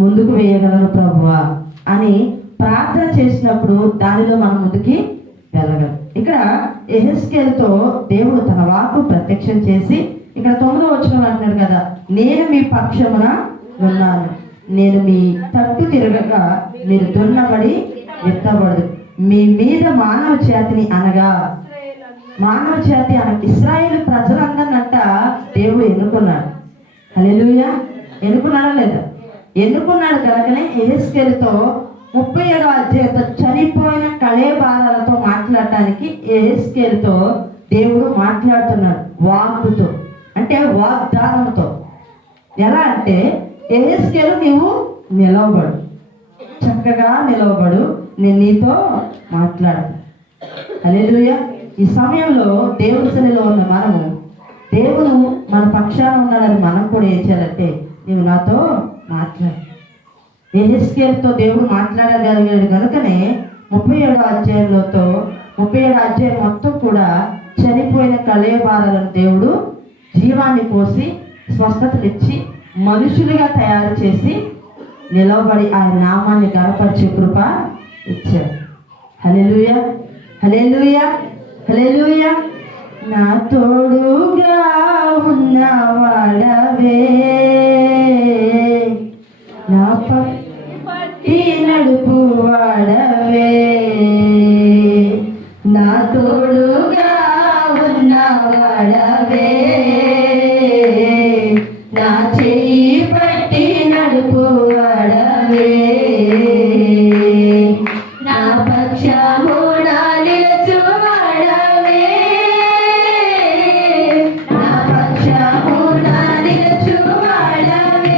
ముందుకు వేయగలను ప్రభువా అని ప్రార్థన చేసినప్పుడు దానిలో మనం ముందుకి వెళ్ళగలం. ఇక్కడ యెహెజ్కేలుతో దేవుడు తన వాక్కు ప్రత్యక్షం చేసి ఇక్కడ 9వ వచనం అంటున్నాడు కదా, నేను మీ పక్షమున ఉన్నాను, నేను మీ తట్టు తిరగగా మీరు దున్నబడి విత్తబడు, మీ మీద మానవ జాతిని అనగా మానవ జాతి ఇశ్రాయేలు ప్రజలందరినంట దేవుడు ఎన్నుకున్నాడు. హల్లెలూయా. ఎన్నుకున్నాడా లేదా? ఎన్నుకున్నాడు కనుకనే యెహెజ్కేలుతో 37వ అధ్యాయంతో చనిపోయిన కళేబారాలతో మాట్లాడటానికి యెహెజ్కేలుతో దేవుడు మాట్లాడుతున్నాడు. వాక్కుతో అంటే వాగ్దానంతో. ఎలా అంటే యెహెజ్కేలు నీవు నిలవబడు, చక్కగా నిలవబడు, నేను నీతో మాట్లాడతాను. హల్లెలూయా. ఈ సమయంలో దేవుడి సన్నిధిలో ఉన్న మనము, దేవుడు మన పక్షాన ఉన్నాడని మనం కూడా ఏం చేయాలంటే నీవు నాతో మాట్లాడు. యెహెజ్కేలుతో దేవుడు మాట్లాడగలిగాడు కనుకనే 37వ అధ్యాయంలోతో 37వ అధ్యాయం మొత్తం కూడా చనిపోయిన కళేబారాలను దేవుడు జీవాన్ని పోసి స్వస్థతనిచ్చి మనుషులుగా తయారు చేసి నిలవబడి ఆయన నామాన్ని గణపరిచే కృప ఇచ్చాడు. హల్లెలూయా హల్లెలూయా హల్లెలూయా. నా తోడుగా ఉన్నవాడవే, నా పట్టి నడుపు వాడవే, నా తోడుగా ఉన్నవాడవే, నా చెయ్యి పట్టి నడుపు వాడవే, నా పక్షమున నిలుచు వాడవే, నా పక్షమున నిలుచు వాడవే.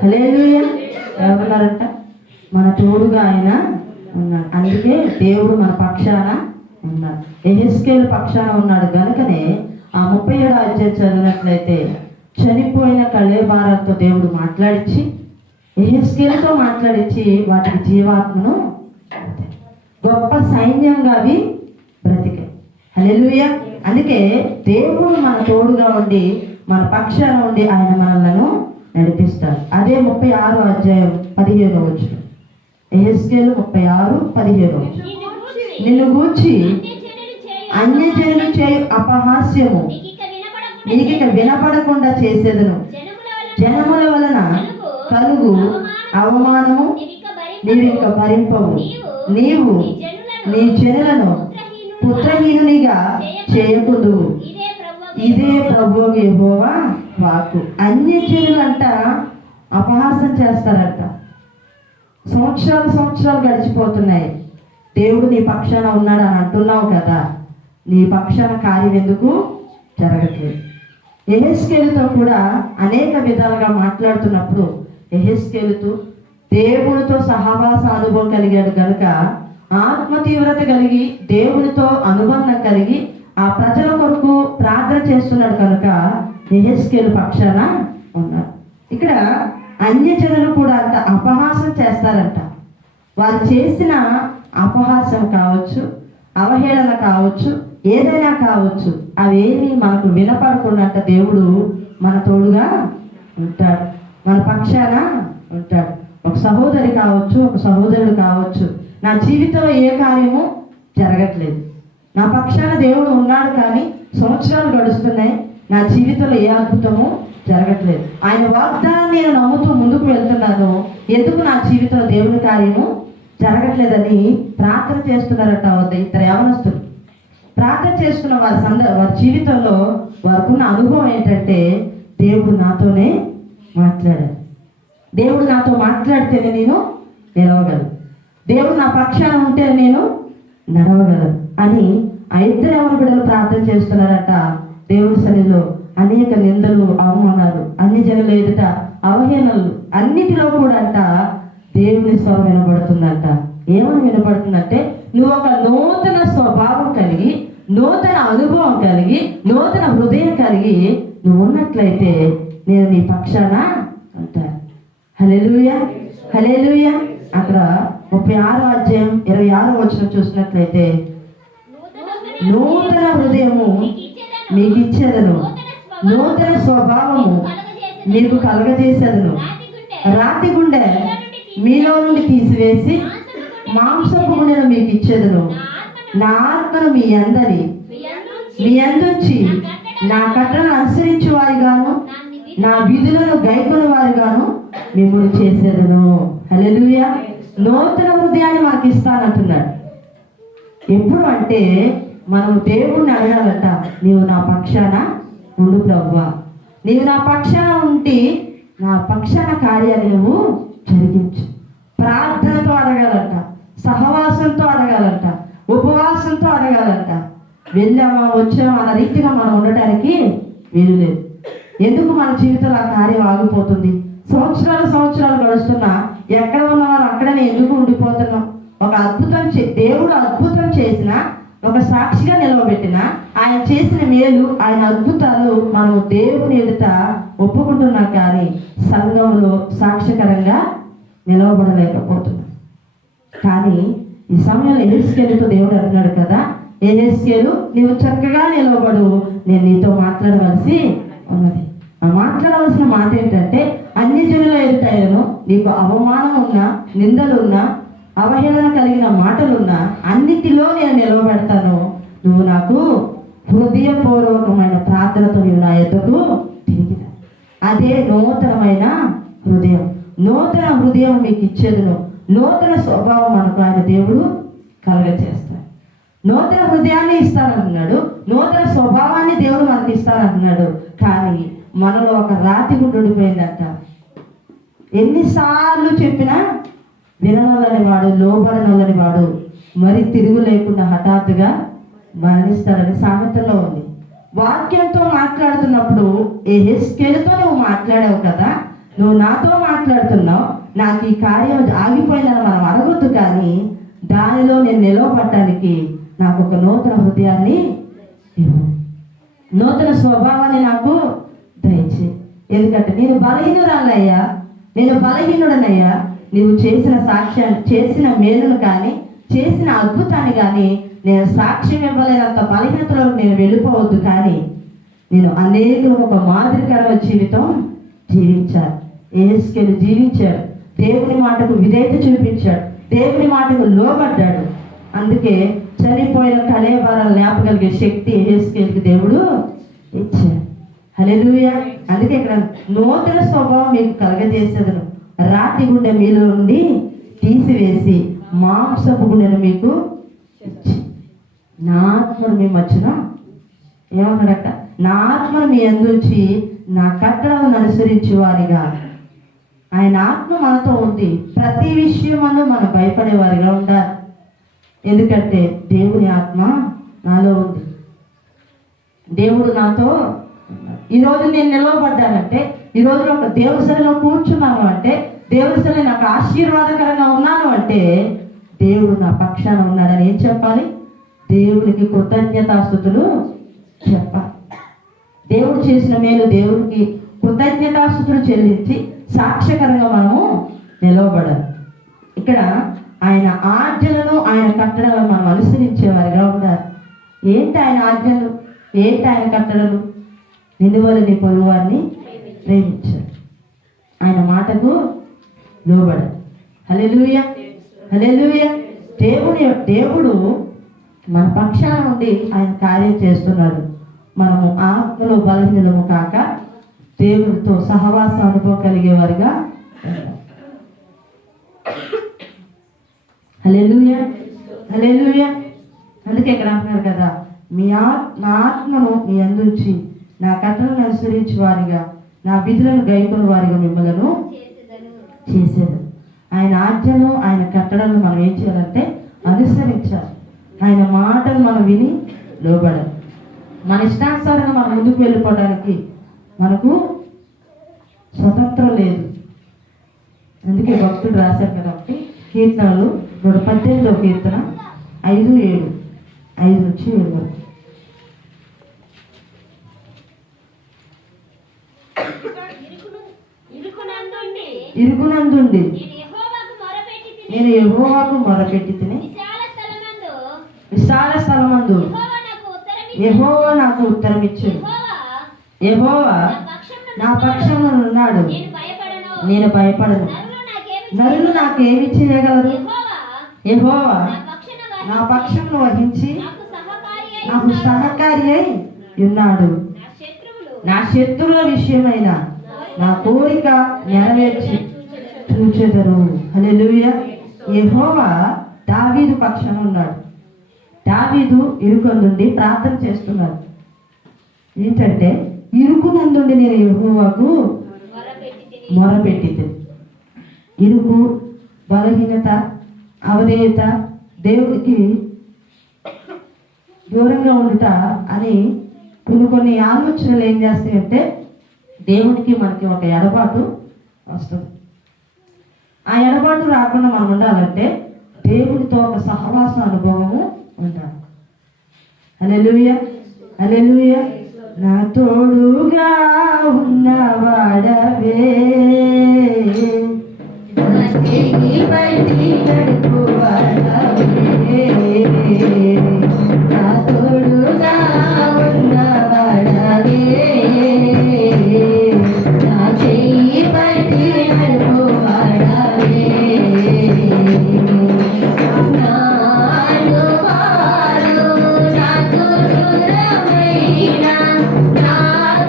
హల్లెలూయా. ఎవరున్నారంట? మన తోడుగా ఆయన ఉన్నాడు. అందుకే దేవుడు మన పక్షాన ఉన్నాడు. యెహెజ్కేలు పక్షాన ఉన్నాడు కనుకనే ఆ 37వ అధ్యాయం చదివినట్లయితే చనిపోయిన కళేబారాలతో దేవుడు మాట్లాడించి యెహెజ్కేలుతో మాట్లాడించి వాటికి జీవాత్మను గొప్ప సైన్యంగా అవి బ్రతికాయి. హల్లెలూయా. అందుకే దేవుడు మన తోడుగా ఉండి మన పక్షాన ఉండి ఆయన మనలను నడిపిస్తాడు. అదే 36వ అధ్యాయం 15వ వచనం. యెహెజ్కేలు 36:15. నిన్ను గూర్చి అన్యజనులు చేయు అపహాస్యము నీకిక వినపడకుండా చేసేదను. జనముల వలన కలుగు అవమానము నీవింక భరింపవు. నీవు నీ జనులను పుత్రహీనునిగా చేయకుందువు. ఇదే ప్రభువు యెహోవా వాక్కు. అన్యజనులంట అపహాసం చేస్తారంట. సంవత్సరాలు గడిచిపోతున్నాయి. దేవుడు నీ పక్షాన ఉన్నాడు అని అంటున్నావు కదా, నీ పక్షాన కార్యం ఎందుకు జరగట్లేదు? యెహెజ్కేలుతో కూడా అనేక విధాలుగా మాట్లాడుతున్నప్పుడు యెహెజ్కేలుతో దేవునితో సహవాస అనుభవం కలిగాడు కనుక ఆత్మ తీవ్రత కలిగి దేవునితో అనుబంధం కలిగి ఆ ప్రజల కొరకు ప్రార్థన చేస్తున్నాడు కనుక యెహెజ్కేలు పక్షాన ఉన్నాడు. ఇక్కడ అన్యజనులు కూడా అంత అపహాసం చేస్తారంట. వారు చేసిన అపహాసం కావచ్చు, అవహేళన కావచ్చు, ఏదైనా కావచ్చు, అవేమి మనకు వినపడకుండా దేవుడు మన తోడుగా ఉంటాడు, మన పక్షాన ఉంటాడు. ఒక సహోదరి కావచ్చు, ఒక సహోదరుడు కావచ్చు, నా జీవితంలో ఏ కార్యము జరగట్లేదు, నా పక్షాన దేవుడు ఉన్నాడు కానీ సంవత్సరాలు గడుస్తున్నాయి, నా జీవితంలో ఏ అద్భుతము జరగట్లేదు. ఆయన వాగ్దానాన్ని నేను నమ్ముతూ ముందుకు వెళ్తున్నాను, ఎందుకు నా జీవితంలో దేవుని కార్యము జరగట్లేదని ప్రార్థన చేస్తున్నారట. ఇద్దరు యవనస్తులు ప్రార్థన చేసుకున్న వారి జీవితంలో వారికున్న అనుభవం ఏంటంటే, దేవుడు నాతోనే మాట్లాడాడు, దేవుడు నాతో మాట్లాడితేనే నేను నిలవగలను, దేవుడు నా పక్షాన ఉంటేనే నేను నడవగలను అని ఆ ఇద్దరు యవన బిడ్డలు ప్రార్థన చేస్తున్నారట. దేవుడి సన్నిధిలో అనేక నిందలు, అవమానాలు, అన్ని జనుల ఎదుట అవహేళనలు, అన్నిటిలో కూడా అంట దేవుని స్వరం వినబడుతుందంట. ఏమని వినబడుతుందంటే, నువ్వు ఒక నూతన స్వభావం కలిగి, నూతన అనుభవం కలిగి, నూతన హృదయం కలిగి నువ్వు ఉన్నట్లయితే నేను నీ పక్షాన అంటాను. హల్లెలూయా, హల్లెలూయా. అక్కడ 36వ అధ్యాయం 26వ వచనం చూసినట్లయితే, నూతన హృదయము మీకు ఇచ్చేదను, నూతన స్వభావము మీకు కలగజేసేదను, రాతి గుండె మీలో నుండి తీసివేసి మాంసపు గుండెను మీకు ఇచ్చేదను, నా ఆత్మను మీ అందుంచి నా కట్టలను అనుసరించే వారిగాను నా విధులను గైకొని వారిగాను మిమ్మల్ని చేసేదను. హల్లెలూయా. నూతన హృదయాన్ని మనకి ఇస్తానంటున్నాడు. ఎప్పుడు అంటే మనం దేవుణ్ణి అడగాలట, నీవు నా పక్షాన ఉండు ప్రభువా, నీవు నా పక్షాన ఉండి నా పక్షాన కార్యాన్ని నువ్వు జరిగించు. ప్రార్థనతో అడగాలంట, సహవాసంతో అడగాలంట, ఉపవాసంతో అడగాలంట. వెళ్ళామా వచ్చామా అన్న రీతిగా మనం ఉండటానికి వీలు లేదు. ఎందుకు మన జీవితంలో ఆ కార్యం ఆగిపోతుంది? సంవత్సరాలు గడుస్తున్నా ఎక్కడ ఉన్నవారు అక్కడనే ఎందుకు ఉండిపోతున్నాం? ఒక అద్భుతం దేవుడు అద్భుతం చేసిన, ఒక సాక్షిగా నిలవబెట్టిన, ఆయన చేసిన మేలు, ఆయన అద్భుతాలు మనం దేవుని ఎదుట ఒప్పుకుంటున్నాం కానీ సంఘంలో సాక్ష్యకరంగా నిలవబడలేకపోతున్నాం. కానీ ఈ సమయంలో యెహెజ్కేలుతో దేవుడు అంటున్నాడు కదా, యెహెజ్కేలు నీవు చక్కగా నిలవబడు, నేను నీతో మాట్లాడవలసి ఉన్నది. ఆ మాట్లాడవలసిన మాట ఏంటంటే, అన్ని జనుల ఎదుటైనను నీకు అవమానం ఉన్నా, నిందలున్నా, అవహేళన కలిగిన మాటలున్నా అన్నిటిలో నేను నిలవబెడతాను. నువ్వు నాకు హృదయపూర్వకమైన ప్రార్థనతో నీవు నా ఎద్దకు తిరిగిన, అదే నూతనమైన హృదయం. నూతన హృదయం మీకు ఇచ్చేదును, నూతన స్వభావం మనకు ఆయన దేవుడు కలగచేస్తాడు. నూతన హృదయాన్ని ఇస్తానంటున్నాడు, నూతన స్వభావాన్ని దేవుడు మనకి ఇస్తానంటున్నాడు. కానీ మనలో ఒక రాతి గుండు ఉండిపోయిందంట. ఎన్నిసార్లు చెప్పినా విననొల్లని వాడు, లోబడనొల్లని వాడు మరి తిరుగు లేకుండా హఠాత్తుగా మరణిస్తారని సామెతలో ఉంది. వాక్యంతో మాట్లాడుతున్నప్పుడు యెహెజ్కేలుతో నువ్వు మాట్లాడావు కదా, నువ్వు నాతో మాట్లాడుతున్నావు, నాకు ఈ కార్యం ఆగిపోయిందని మనం అడగొద్దు, కానీ దానిలో నేను నిలవబడటానికి నాకు ఒక నూతన హృదయాన్ని ఇవ్వు, నూతన స్వభావాన్ని నాకు దయచే. ఎందుకంటే నేను బలహీనురాలయ్యా, నేను బలహీనుడనయ్యా. నీవు చేసిన సాక్ష్యాన్ని, చేసిన మేలును కానీ, చేసిన అద్భుతాన్ని కానీ నేను సాక్ష్యం ఇవ్వలేనంత బలహీనతలో నేను వెళ్ళిపోవద్దు, కానీ నేను అనేకులకు ఒక మాదిరికరమైన జీవితం జీవించాను. యెహెజ్కేలు జీవించాడు, దేవుని మాటకు విధేయత చూపించాడు, దేవుని మాటకు లోబడ్డాడు. అందుకే చనిపోయిన కళేబరాలు లేపగలిగే శక్తి యెహెజ్కేలుకి దేవుడు ఇచ్చాడు. హల్లెలూయా. అందుకే ఇక్కడ నూతన స్వభావం మీకు కలగజేసేదను, రాతి గుండె మీలో నుండి తీసివేసి మాంసపు గుండెను మీకు ఇచ్చి, నా ఆత్మను మీ మధ్యన ఏమన్నాడట, నా ఆత్మను మీ అందుంచి నా కట్టడలను అనుసరించి వారిగా. ఆయన ఆత్మ మనతో ఉంది. ప్రతి విషయమను మనం భయపడేవారిగా ఉండాలి. ఎందుకంటే దేవుని ఆత్మ నాలో ఉంది. దేవుడు నాతో, ఈరోజు నేను నిలవబడ్డానంటే, ఈరోజు ఒక దేవుని సరిలో కూర్చున్నాను అంటే, దేవుని సరి నాకు ఆశీర్వాదకరంగా ఉన్నాను అంటే, దేవుడు నా పక్షాన ఉన్నాడని ఏం చెప్పాలి? దేవునికి కృతజ్ఞతాస్తుతులు చెప్పాలి. దేవుడు చేసిన మేలు దేవుడికి కృతజ్ఞతాస్తుతులు చెల్లించి సాక్ష్యకరంగా మనము నిలవబడాలి. ఇక్కడ ఆయన ఆజ్ఞలను, ఆయన కట్టడలను మనం అనుసరించేవారిగా ఉండాలి. ఏంటి ఆయన ఆజ్ఞలు, ఏంటి ఆయన కట్టడలు? నిన్ను వల్ల నీ పొరుగు వారిని ప్రేమించాడు, ఆయన మాటకు లోబడాలి. హల్లెలూయా, హల్లెలూయా. దేవుడు మన పక్షాన నుండి ఆయన కార్యం చేస్తున్నాడు. మనము ఆత్మలో బలహీనము కాక దేవుడితో సహవాస అనుభవం కలిగేవారిగా. హల్లెలూయా, హల్లెలూయా. అందుకే ఇక్కడ అంటున్నారు కదా, నా ఆత్మను మీ అందుంచి నా కట్టలను అనుసరించి వారిగా, నా విధులను గైకొని వారిగా మిమ్మల్ని చేసేది. ఆయన ఆజ్ఞను, ఆయన కట్టడలను మనం ఏం చేయాలంటే అనుసరించాలి. ఆయన మాటలు మనం విని లోబడాలి. మన ఇష్టానుసారంగా మనం ముందుకు వెళ్ళిపోవడానికి మనకు స్వతంత్రం లేదు. అందుకే భక్తుడు రాశారు కాబట్టి కీర్తనలు 118వ కీర్తన 5:7, 5 నుంచి 7 వరకు. ఇరుగునందుండి నేను యెహోవాకు మొరపెట్టి తిని, విశాల స్థలమందు యెహోవా నాకు ఉత్తరం ఇచ్చాడు. యెహోవా నా పక్షంలో ఉన్నాడు, నేను భయపడను. నరులు నాకేమి చేయగలరు? యెహోవా నా పక్షంలో వహించి నాకు సహకారి అయి ఉన్నాడు. నా శత్రువుల విషయమైన నా కోరిక నెరవేర్చి చూచెదరు. హల్లెలూయా. యెహోవా దావీదు పక్షాన ఉన్నాడు. దావీదు ఇరుకునందుండి ప్రార్థన చేస్తున్నాడు. ఏంటంటే, ఇరుకునందుండి నేను యెహోవాకు మొరపెట్టి. ఇరుకు, బలహీనత, అవధేయత, దేవుడికి దూరంగా ఉండుట అని కొన్ని ఆలోచనలు ఏం చేస్తాయంటే, దేవునికి మనకి ఒక ఎడబాటు వస్తుంది. ఆ ఎడబాటు రాకుండా మనం ఉండాలంటే దేవుడితో ఒక సహవాస అనుభవము ఉండాలి. హల్లెలూయా, హల్లెలూయా. నా తోడుగా ఉన్నవాడవే, నా చేయి పట్టి నడుపువాడవే, నా తోడుగా ఉన్నవాడవే, నా చేయి పట్టి నడుపువాడవే, నా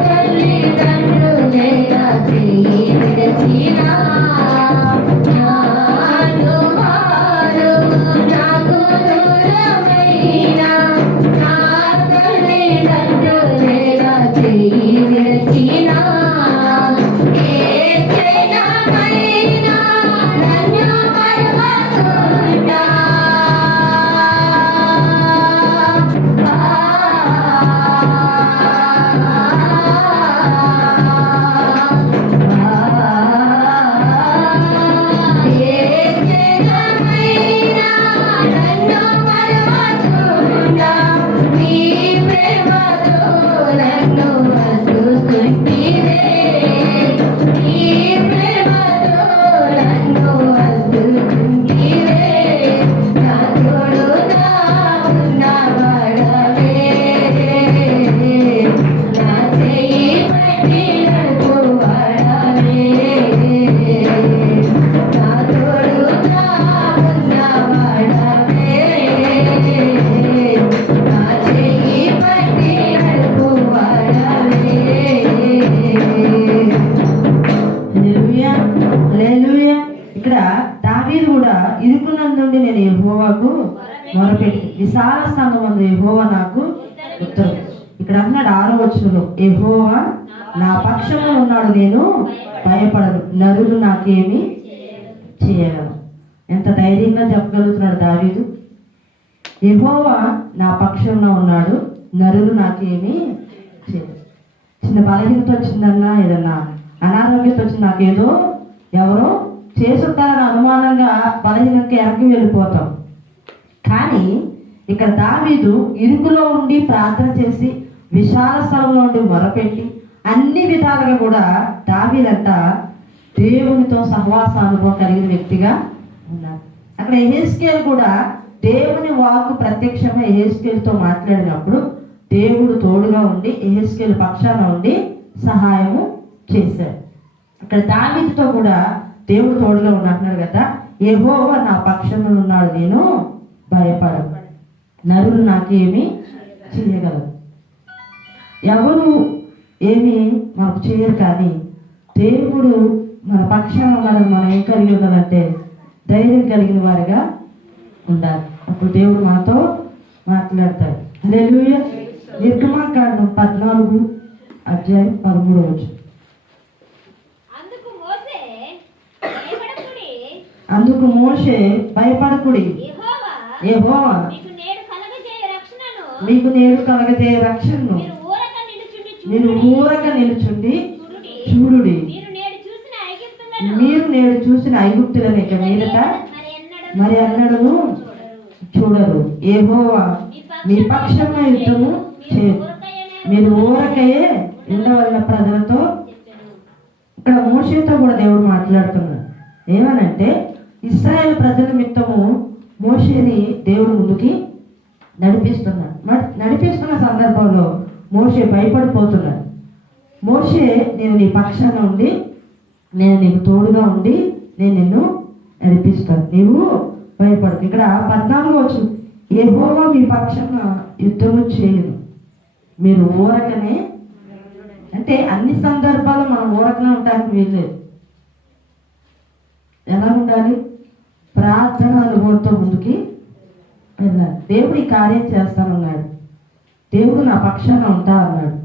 తల్లిదండ్రుల నుండి నేను యెహోవాకు మొరపెట్టి విశాల స్థానమందు యెహోవా నాకు ఉత్తరం. ఇక్కడ అన్నాడు 6వ వచనంలో, యెహోవా నా పక్షంలో ఉన్నాడు, నేను భయపడను, నరులు నాకేమి చేయగలను. ఎంత ధైర్యంగా చెప్పగలుగుతున్నాడు దావీదు. యెహోవా నా పక్షంలో ఉన్నాడు, నరులు నాకేమి చేయలేదు. చిన్న బలహీనత వచ్చిందన్నా, ఏదన్నా అనారోగ్యత వచ్చింది, నాకేదో ఎవరో చేసుంటారని అనుమానంగా బలహీనతకి ఎరగి వెళ్ళిపోతాం. కానీ ఇక్కడ దావీదు ఇరుకులో ఉండి ప్రార్థన చేసి విశాల స్థలంలో ఉండి మొరపెట్టి అన్ని విధాలుగా కూడా దావీదంట దేవునితో సహవాస అనుభవం కలిగిన వ్యక్తిగా ఉన్నాడు. అక్కడ యెహెజ్కేలు కూడా దేవుని వాక్కు ప్రత్యక్షంగా యెహెజ్కేలుతో మాట్లాడినప్పుడు దేవుడు తోడుగా ఉండి యెహెజ్కేలు పక్షాన ఉండి సహాయము చేశాడు. ఇక్కడ దావీదుతో కూడా దేవుడు తోడుగా ఉంటున్నాడు కదా. యెహోవా నా పక్షంలో ఉన్నాడు, నేను భయపడను, నరులు నాకేమి చేయగలరు. ఎవరు ఏమి మనకు చేయరు, కానీ దేవుడు మన పక్షాన ఉన్నాడని మనం ఏం కలిగి ఉండాలంటే ధైర్యం కలిగిన వారిగా ఉండాలి. అప్పుడు దేవుడు మనతో మాట్లాడతాడు. హల్లెలూయా. నిర్గమాకాండం 14:13. అందుకు మోషే భయపడకుడి, యెహోవా మీకు నేడు కలగజేయ రక్షణను మీరు ఊరక నిలుచుండి చూడుడి. మీరు నేడు చూసిన ఐగుప్తులను ఇక మీదట మరి అన్నడను చూడరు. యెహోవా మీ పక్షంగా యుద్ధము చేయదు, మీరు ఊరకయే ఉండవలన ప్రజలతో. ఇక్కడ మోషేతో కూడా దేవుడు మాట్లాడుతున్నాడు. ఏమనంటే ఇశ్రాయేలు ప్రజల నిమిత్తము మోషేని దేవుడు ముందుకి నడిపిస్తున్నాడు. నడిపిస్తున్న సందర్భంలో మోషే భయపడిపోతున్నాడు. మోషే నేను నీ పక్షాన ఉండి నేను నీకు తోడుగా ఉండి నేను నిన్ను నడిపిస్తాను, నీవు భయపడకు. ఇక్కడ 14వ వచనం, యెహోవా మీ పక్షాన యుద్ధము చేయను, మీరు ఊరకనే. అంటే అన్ని సందర్భాల్లో మనం ఊరకనే ఉండడానికి వీల్లేదు. ఎలా ఉండాలి? ప్రార్థన అనుభవంతో ముందుకి వెళ్ళాలి. దేవుడు ఈ కార్యం చేస్తానన్నాడు, దేవుడు నా పక్షాన ఉంటా అన్నాడు,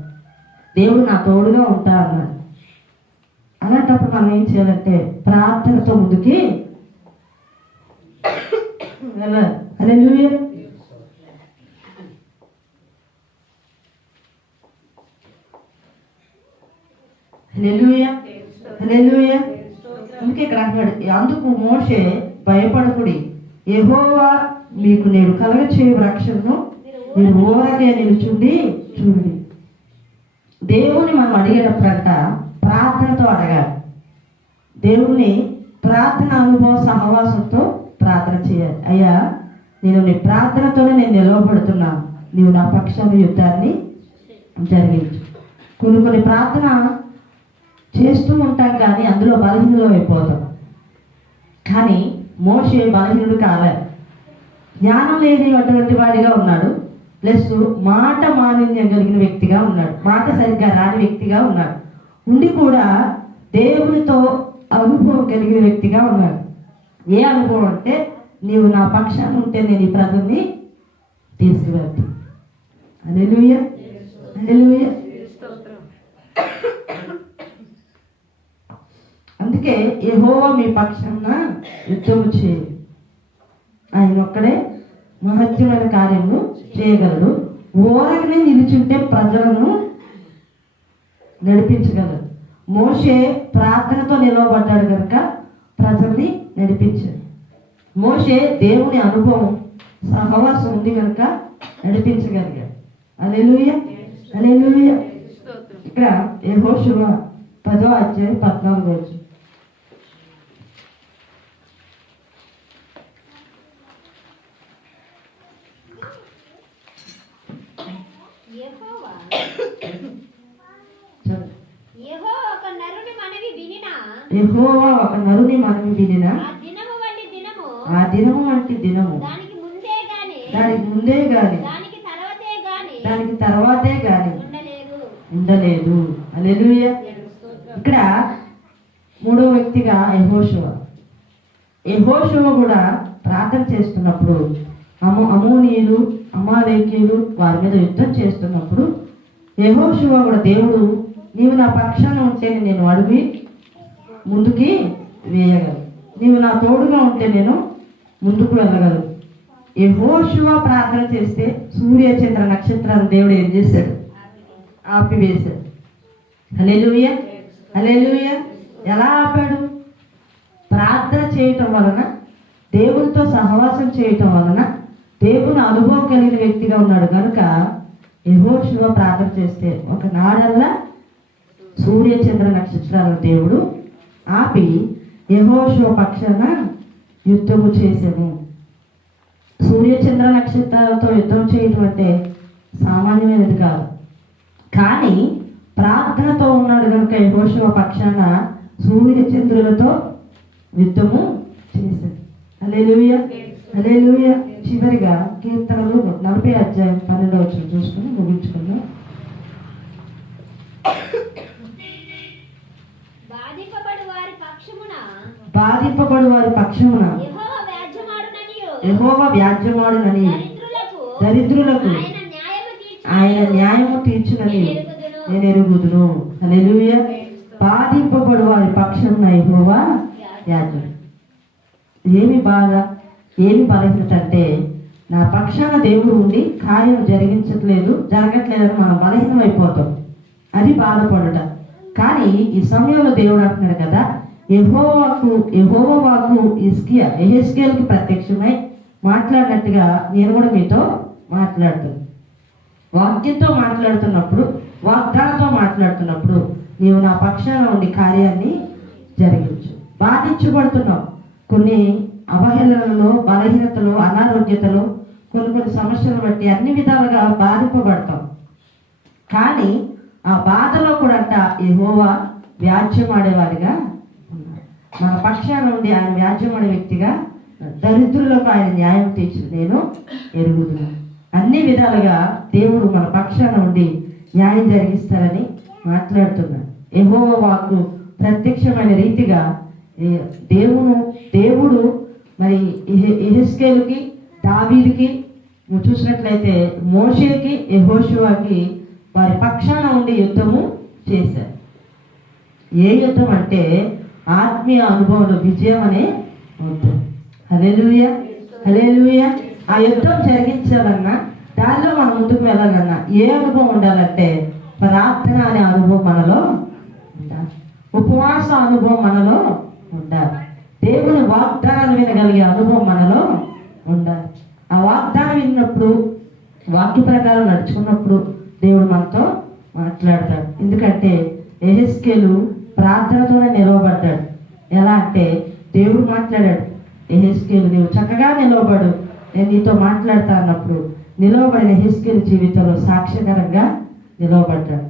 దేవుడు నా తోడుగా ఉంటా అన్నాడు. అలాంటప్పుడు మనం ఏం చేయాలంటే ప్రార్థనతో ముందుకి వెళ్ళాలి. హల్లెలూయా. హల్లెలూయా, హల్లెలూయా. అందుకే ఇక్కడ అంటాడు, అందుకు మోషే భయపడకుడి, యెహోవా మీకు నేడు కలగచేయు రక్షణను మీరు ఊరకే నిలుచుండి చూడండి. దేవుని మనం అడిగేటప్పుడంట ప్రార్థనతో అడగాలి. దేవుణ్ణి ప్రార్థన అనుభవ సహవాసంతో ప్రార్థన చేయాలి. అయ్యా నేను నీ ప్రార్థనతోనే నేను నిలవబడుతున్నాను, నీవు నా పక్షాన యుద్ధాన్ని జరిగించు. కొన్ని ప్రార్థన చేస్తూ ఉంటాం, కానీ అందులో బలహీనులు అయిపోతాం. కానీ మోషే బలహీనుడు కాలేదు, జ్ఞానం లేని అటువంటి వాడిగా ఉన్నాడు, ప్లస్ మాట మాలిన్యం కలిగిన వ్యక్తిగా ఉన్నాడు, మాట సరిగ్గా రాని వ్యక్తిగా ఉన్నాడు, ఉండి కూడా దేవునితో అనుభవం కలిగిన వ్యక్తిగా ఉన్నాడు. ఏ అనుభవం అంటే నీవు నా పక్షాన్ని ఉంటే నేను ఈ ప్రజల్ని తీసుకువెళ్తాను. హల్లెలూయా, హల్లెలూయా. అందుకే యెహోవా మీ పక్షాన యుద్ధము చేయి. ఆయన ఒక్కడే మహత్యమైన కార్యము చేయగలడు. ఊరకనే నిలుచుంటే ప్రజలను నడిపించగలడు. మోషే ప్రార్థనతో నిలవబడ్డాడు కనుక ప్రజల్ని నడిపించాడు. మోషే దేవుని అనుభవం సహవాసం ఉంది కనుక నడిపించగలిగాడు. హల్లెలూయా, హల్లెలూయా. ఇక్కడ యెహోషువ 10వ అధ్యాయం 14వ వచనం. యెహోవా ఒక నరుని మనవి వినినా ఆ దినము వంటి దినము దానికి ముందే గాని దానికి తర్వాతే గాని ఉండలేదు. హల్లెలూయా. ఇక్కడ 3వ వ్యక్తిగా యెహోషువ కూడా ప్రార్థన చేస్తున్నప్పుడు అమోనీయులు అమాలేకీయులు వారి మీద యుద్ధం చేస్తున్నప్పుడు యెహోషువ కూడా దేవుడు నీవు నా పక్షాన ఉంటే నేను అడిగి ముందుకి వేయగలను, నీవు నా తోడుగా ఉంటే నేను ముందుకు వెళ్ళగలను. యెహోషువ ప్రార్థన చేస్తే సూర్య చంద్ర నక్షత్రాలు దేవుడు ఏం చేశాడు? ఆపివేశాడు. హల్లెలూయా, హల్లెలూయా. ఎలా ఆపాడు? ప్రార్థన చేయటం వలన, దేవునితో సహవాసం చేయటం వలన దేవుని అనుభవం కలిగిన వ్యక్తిగా ఉన్నాడు కనుక యెహోషువ ప్రార్థన చేస్తే ఒకనాడల్లా సూర్య చంద్ర నక్షత్రాల దేవుడు ఆపి యెహోషువ పక్షాన యుద్ధము చేసెను. సూర్య చంద్ర నక్షత్రాలతో యుద్ధం చేయటం అంటే సామాన్యమైనది కాదు. కానీ ప్రార్థనతో ఉన్నాడు కనుక యెహోషువ పక్షాన సూర్య చంద్రులతో యుద్ధము చేశాడు. హల్లెలూయా, హల్లెలూయా. చివరిగా కీర్తనలు 40 అధ్యాయం 12వ వచనం చూసుకుని ముగించుకున్నాం. బాధింపబడు వారి పక్షమున బాధింపబడు వారి పక్షమున యెహోవా వ్యాజ్యమాడుననియు యెహోవా వ్యాజ్యమాడునని దరిద్రులకు ఆయన న్యాయము తీర్చునని నేను ఎరుగుదును. హల్లెలూయా. బాధింపబడు వారి పక్షమున యెహోవా వ్యాజ్యం. ఏమి బాధ, ఏమి బలహీనత అంటే నా పక్షాన దేవుడు ఉండి కార్యం జరగట్లేదని మనం బలహీనం అయిపోతాం. అది బాధపడుట. కానీ ఈ సమయంలో దేవుడు అంటున్నాడు కదా, యెహోవా వాక్కు యెహెజ్కేలుకి ప్రత్యక్షమై మాట్లాడినట్టుగా నేను కూడా మీతో మాట్లాడుతాను. వాక్యంతో మాట్లాడుతున్నప్పుడు, వాగ్దానంతో మాట్లాడుతున్నప్పుడు నీవు నా పక్షాన ఉండి కార్యాన్ని జరిగించు. బాధించబడుతున్నావు. కొన్ని అవహేళనలో, బలహీనతలు, అనారోగ్యతలు, కొన్ని సమస్యలు బట్టి అన్ని విధాలుగా బాధింపబడతాం. కానీ ఆ బాధలో కూడా యెహోవా వ్యాజ్యమాడేవాడిగా ఉన్నాడు. మన పక్షాన ఉండి ఆయన వ్యాజ్యమాడే వ్యక్తిగా, దరిద్రులకు ఆయన న్యాయం తీర్చి నేను ఎరుగుతున్నాను. అన్ని విధాలుగా దేవుడు మన పక్షాన ఉండి న్యాయం జరిగిస్తారని మాట్లాడుతున్నాడు. యెహోవా వాక్కు ప్రత్యక్షమైన రీతిగా దేవుడు మరి యెహెజ్కేలుకి, దావీదుకి చూసినట్లయితే మోషేకి, యెహోషువకి వారి పక్షాన ఉండి యుద్ధము చేశారు. ఏ యుద్ధం అంటే ఆత్మీయ అనుభవంలో విజయం అనే యుద్ధం. హల్లెలూయా, హల్లెలూయా. ఆ యుద్ధం జరిగించాలన్నా, దానిలో మనం ముందుకు వెళ్ళాలన్నా ఏ అనుభవం ఉండాలంటే ప్రార్థన అనే అనుభవం మనలో ఉండాలి, ఉపవాస అనుభవం మనలో ఉండాలి, దేవుని వాగ్దానాలు వినగలిగే అనుభవం మనలో ఉండాలి. ఆ వాగ్దానం విన్నప్పుడు, వాక్య ప్రకారం నడుచుకున్నప్పుడు దేవుడు మనతో మాట్లాడతాడు. ఎందుకంటే యెహెజ్కేలు ప్రార్థనతోనే నిలవబడ్డాడు. ఎలా అంటే దేవుడు మాట్లాడాడు, యెహెజ్కేలు నీవు చక్కగా నిలవబడు, నేను నీతో మాట్లాడతా అన్నప్పుడు నిలవబడిన యెహెజ్కేలు జీవితంలో సాక్ష్యకరంగా నిలవబడ్డాడు.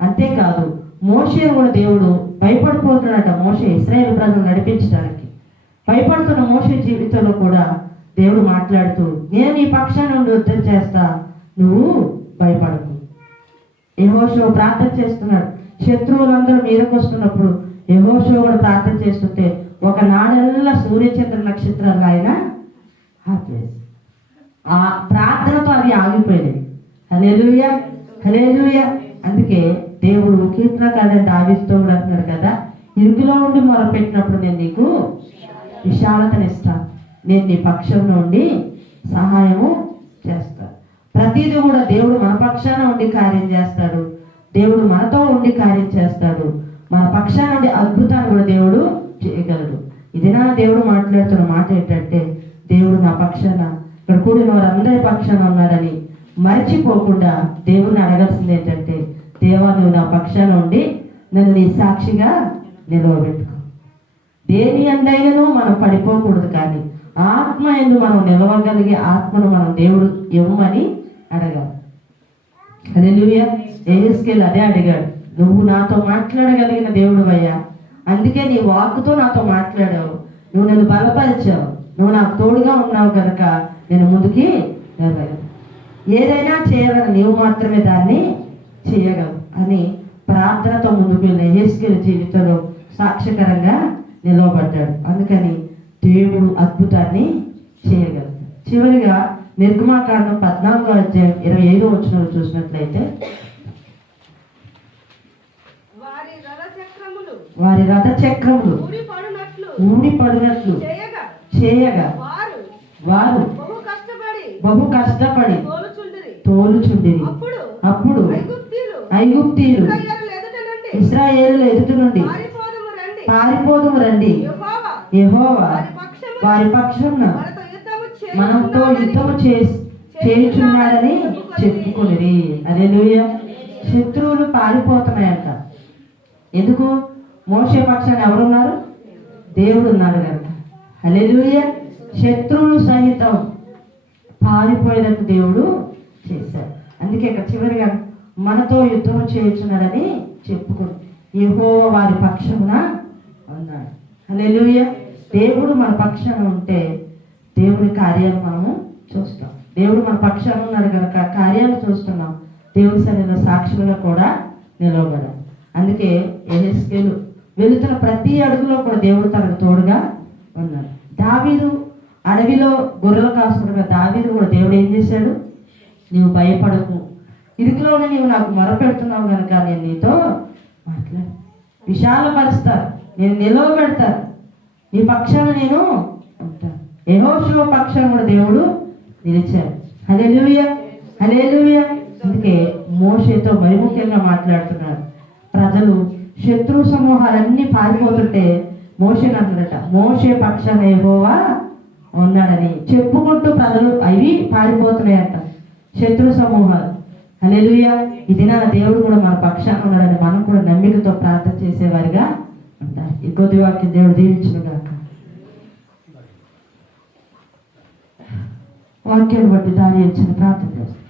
అంతేకాదు మోషేను కూడా దేవుడు భయపడిపోతున్నాడట. మోషే ఇశ్రాయేలు ప్రజలను నడిపించడానికి భయపడుతున్న మోషే జీవితంలో కూడా దేవుడు మాట్లాడుతూ నేను నీ పక్షాన నుండి యుద్ధం చేస్తా, నువ్వు భయపడకు. యెహోషువ ప్రార్థన చేస్తున్నాడు. శత్రువులందరూ మీదకు వస్తున్నప్పుడు యెహోషువ కూడా ప్రార్థన చేస్తుంటే ఒకనాడల్లా సూర్యచంద్ర నక్షత్రాలు ఆయన ఆపేసి ఆ ప్రార్థనతో అవి ఆగిపోయినాయి. హల్లెలూయా, హల్లెలూయా. అందుకే దేవుడు కీర్తనకారుడైన దావీదుతో కూడా అంటున్నాడు కదా, ఇరుకులో ఉండి మొరపెట్టినప్పుడు నేను నీకు విశాలతనిస్తాను, నేను నీ పక్షంలో ఉండి సహాయము చేస్తాను. ప్రతిదీ కూడా దేవుడు మన పక్షాన ఉండి కార్యం చేస్తాడు. దేవుడు మనతో ఉండి కార్యం చేస్తాడు. మన పక్షాన ఉండి అద్భుతాన్ని కూడా దేవుడు చేయగలడు. ఇది నా దేవుడు మాట్లాడుతున్న మాట ఏంటంటే, దేవుడు నా పక్షాన, ఇక్కడ కూడిన వారందరి పక్షాన ఉన్నాడని మర్చిపోకుండా దేవుడిని అడగాల్సింది ఏంటంటే, దేవా నువ్వు నా పక్షాన ఉండి నన్ను నీ సాక్షిగా నిలవబెట్టుకో. దేని అందైనను మనం పడిపోకూడదు, కానీ ఆత్మ ఎందు మనం నిలవగలిగే ఆత్మను మనం దేవుడు ఇవ్వమని అడగాలి. హల్లెలూయా. యెహెజ్కేలు అదే అడిగాడు, నువ్వు నాతో మాట్లాడగలిగిన దేవుడు అయ్యా, అందుకే నీ వాక్కుతో నాతో మాట్లాడావు, నువ్వు నన్ను బలపరిచావు, నువ్వు నాకు తోడుగా ఉన్నావు కనుక నేను ముందుకి వెళ్ళగలను. ఏదైనా చేయాలని నీవు మాత్రమే దాన్ని చేయగలవు అని ప్రార్థనతో ముందుకు వెళ్ళిన యెహెజ్కేలు జీవితంలో సాక్ష్యకరంగా నిలవబడ్డాడు. అందుకని దేవుడు అద్భుతాన్ని చేయగలుగుతాడు. చివరిగా నిర్గమాకాండం 14వ అధ్యాయం 25వ వచనంలో చూసినట్లయితే, వారి రథ చక్రములు ఊడిపడినట్లు చేయగా వారు బహు కష్టపడి తోలుచుండిరి. అప్పుడు ఐగుప్తీయులు ఇశ్రాయేలుల ఎదుట నుండి పారిపోదుము రండి, యెహోవా వారి పక్షమున మనతో యుద్ధము చేయుచున్నాడని చెప్పుకునిరి. హల్లెలూయా. శత్రువులు పారిపోతున్నాయంట. ఎందుకు? మోషే పక్షాన ఎవరున్నారు? దేవుడు ఉన్నాడు కనుక. హల్లెలూయా. శత్రువులు సహితం పారిపోయినట్టు దేవుడు చేశాడు. అందుకే ఇక్కడ చివరిగా మనతో యుద్ధం చేయుచున్నాడని చెప్పుకుని యెహోవా వారి పక్షమున ఉన్నాడు. హల్లెలూయా. దేవుడు మన పక్షాన ఉంటే దేవుని కార్యాలు మనము చూస్తాం. దేవుడు మన పక్షాన ఉన్నాడు కనుక కార్యాలు చూస్తున్నాం. దేవుని సన్నిధిలో సాక్షులుగా కూడా నిలవబడాలి. అందుకే యెహెజ్కేలు వెళుతున్న ప్రతి అడుగులో కూడా దేవుడు తనకు తోడుగా ఉన్నాడు. దావీదు అడవిలో గొర్రెలు కాసుకుంటున్న దావీదు కూడా దేవుడు ఏం చేశాడు? నీవు భయపడకు, ఇరుకులోనే నీవు నాకు మొరపెడుతున్నావు కనుక నేను నీతో మాట్లాడు, విశాలపరుస్తాను, నేను నిలవబెడతాను, నీ పక్షాన నేను ఉంటాను. యెహోషువ పక్షాన కూడా దేవుడు నిలిచాడు. హల్లెలూయా, హల్లెలూయా. అందుకే మోషేతో మరి ముఖ్యంగా మాట్లాడుతున్నాడు. ప్రజలు శత్రు సమూహాలన్నీ పారిపోతుంటే మోషేని అంటున్నట, మోషే పక్షాన యెహోవా ఉన్నాడని చెప్పుకుంటూ ప్రజలు అవి పారిపోతున్నాయంట, శత్రు సమూహాలు. హల్లెలూయా. ఈ దినాన దేవుడు కూడా మన పక్షాన ఉన్నాడని మనం కూడా నమ్మికతో ప్రార్థన చేసేవారిగా ఉంటారు. ఈ కొద్ది వాక్యం దేవుడు దీవించునుగాక. వాక్యాన్ని బట్టి దాని ప్రార్థన చేస్తాం.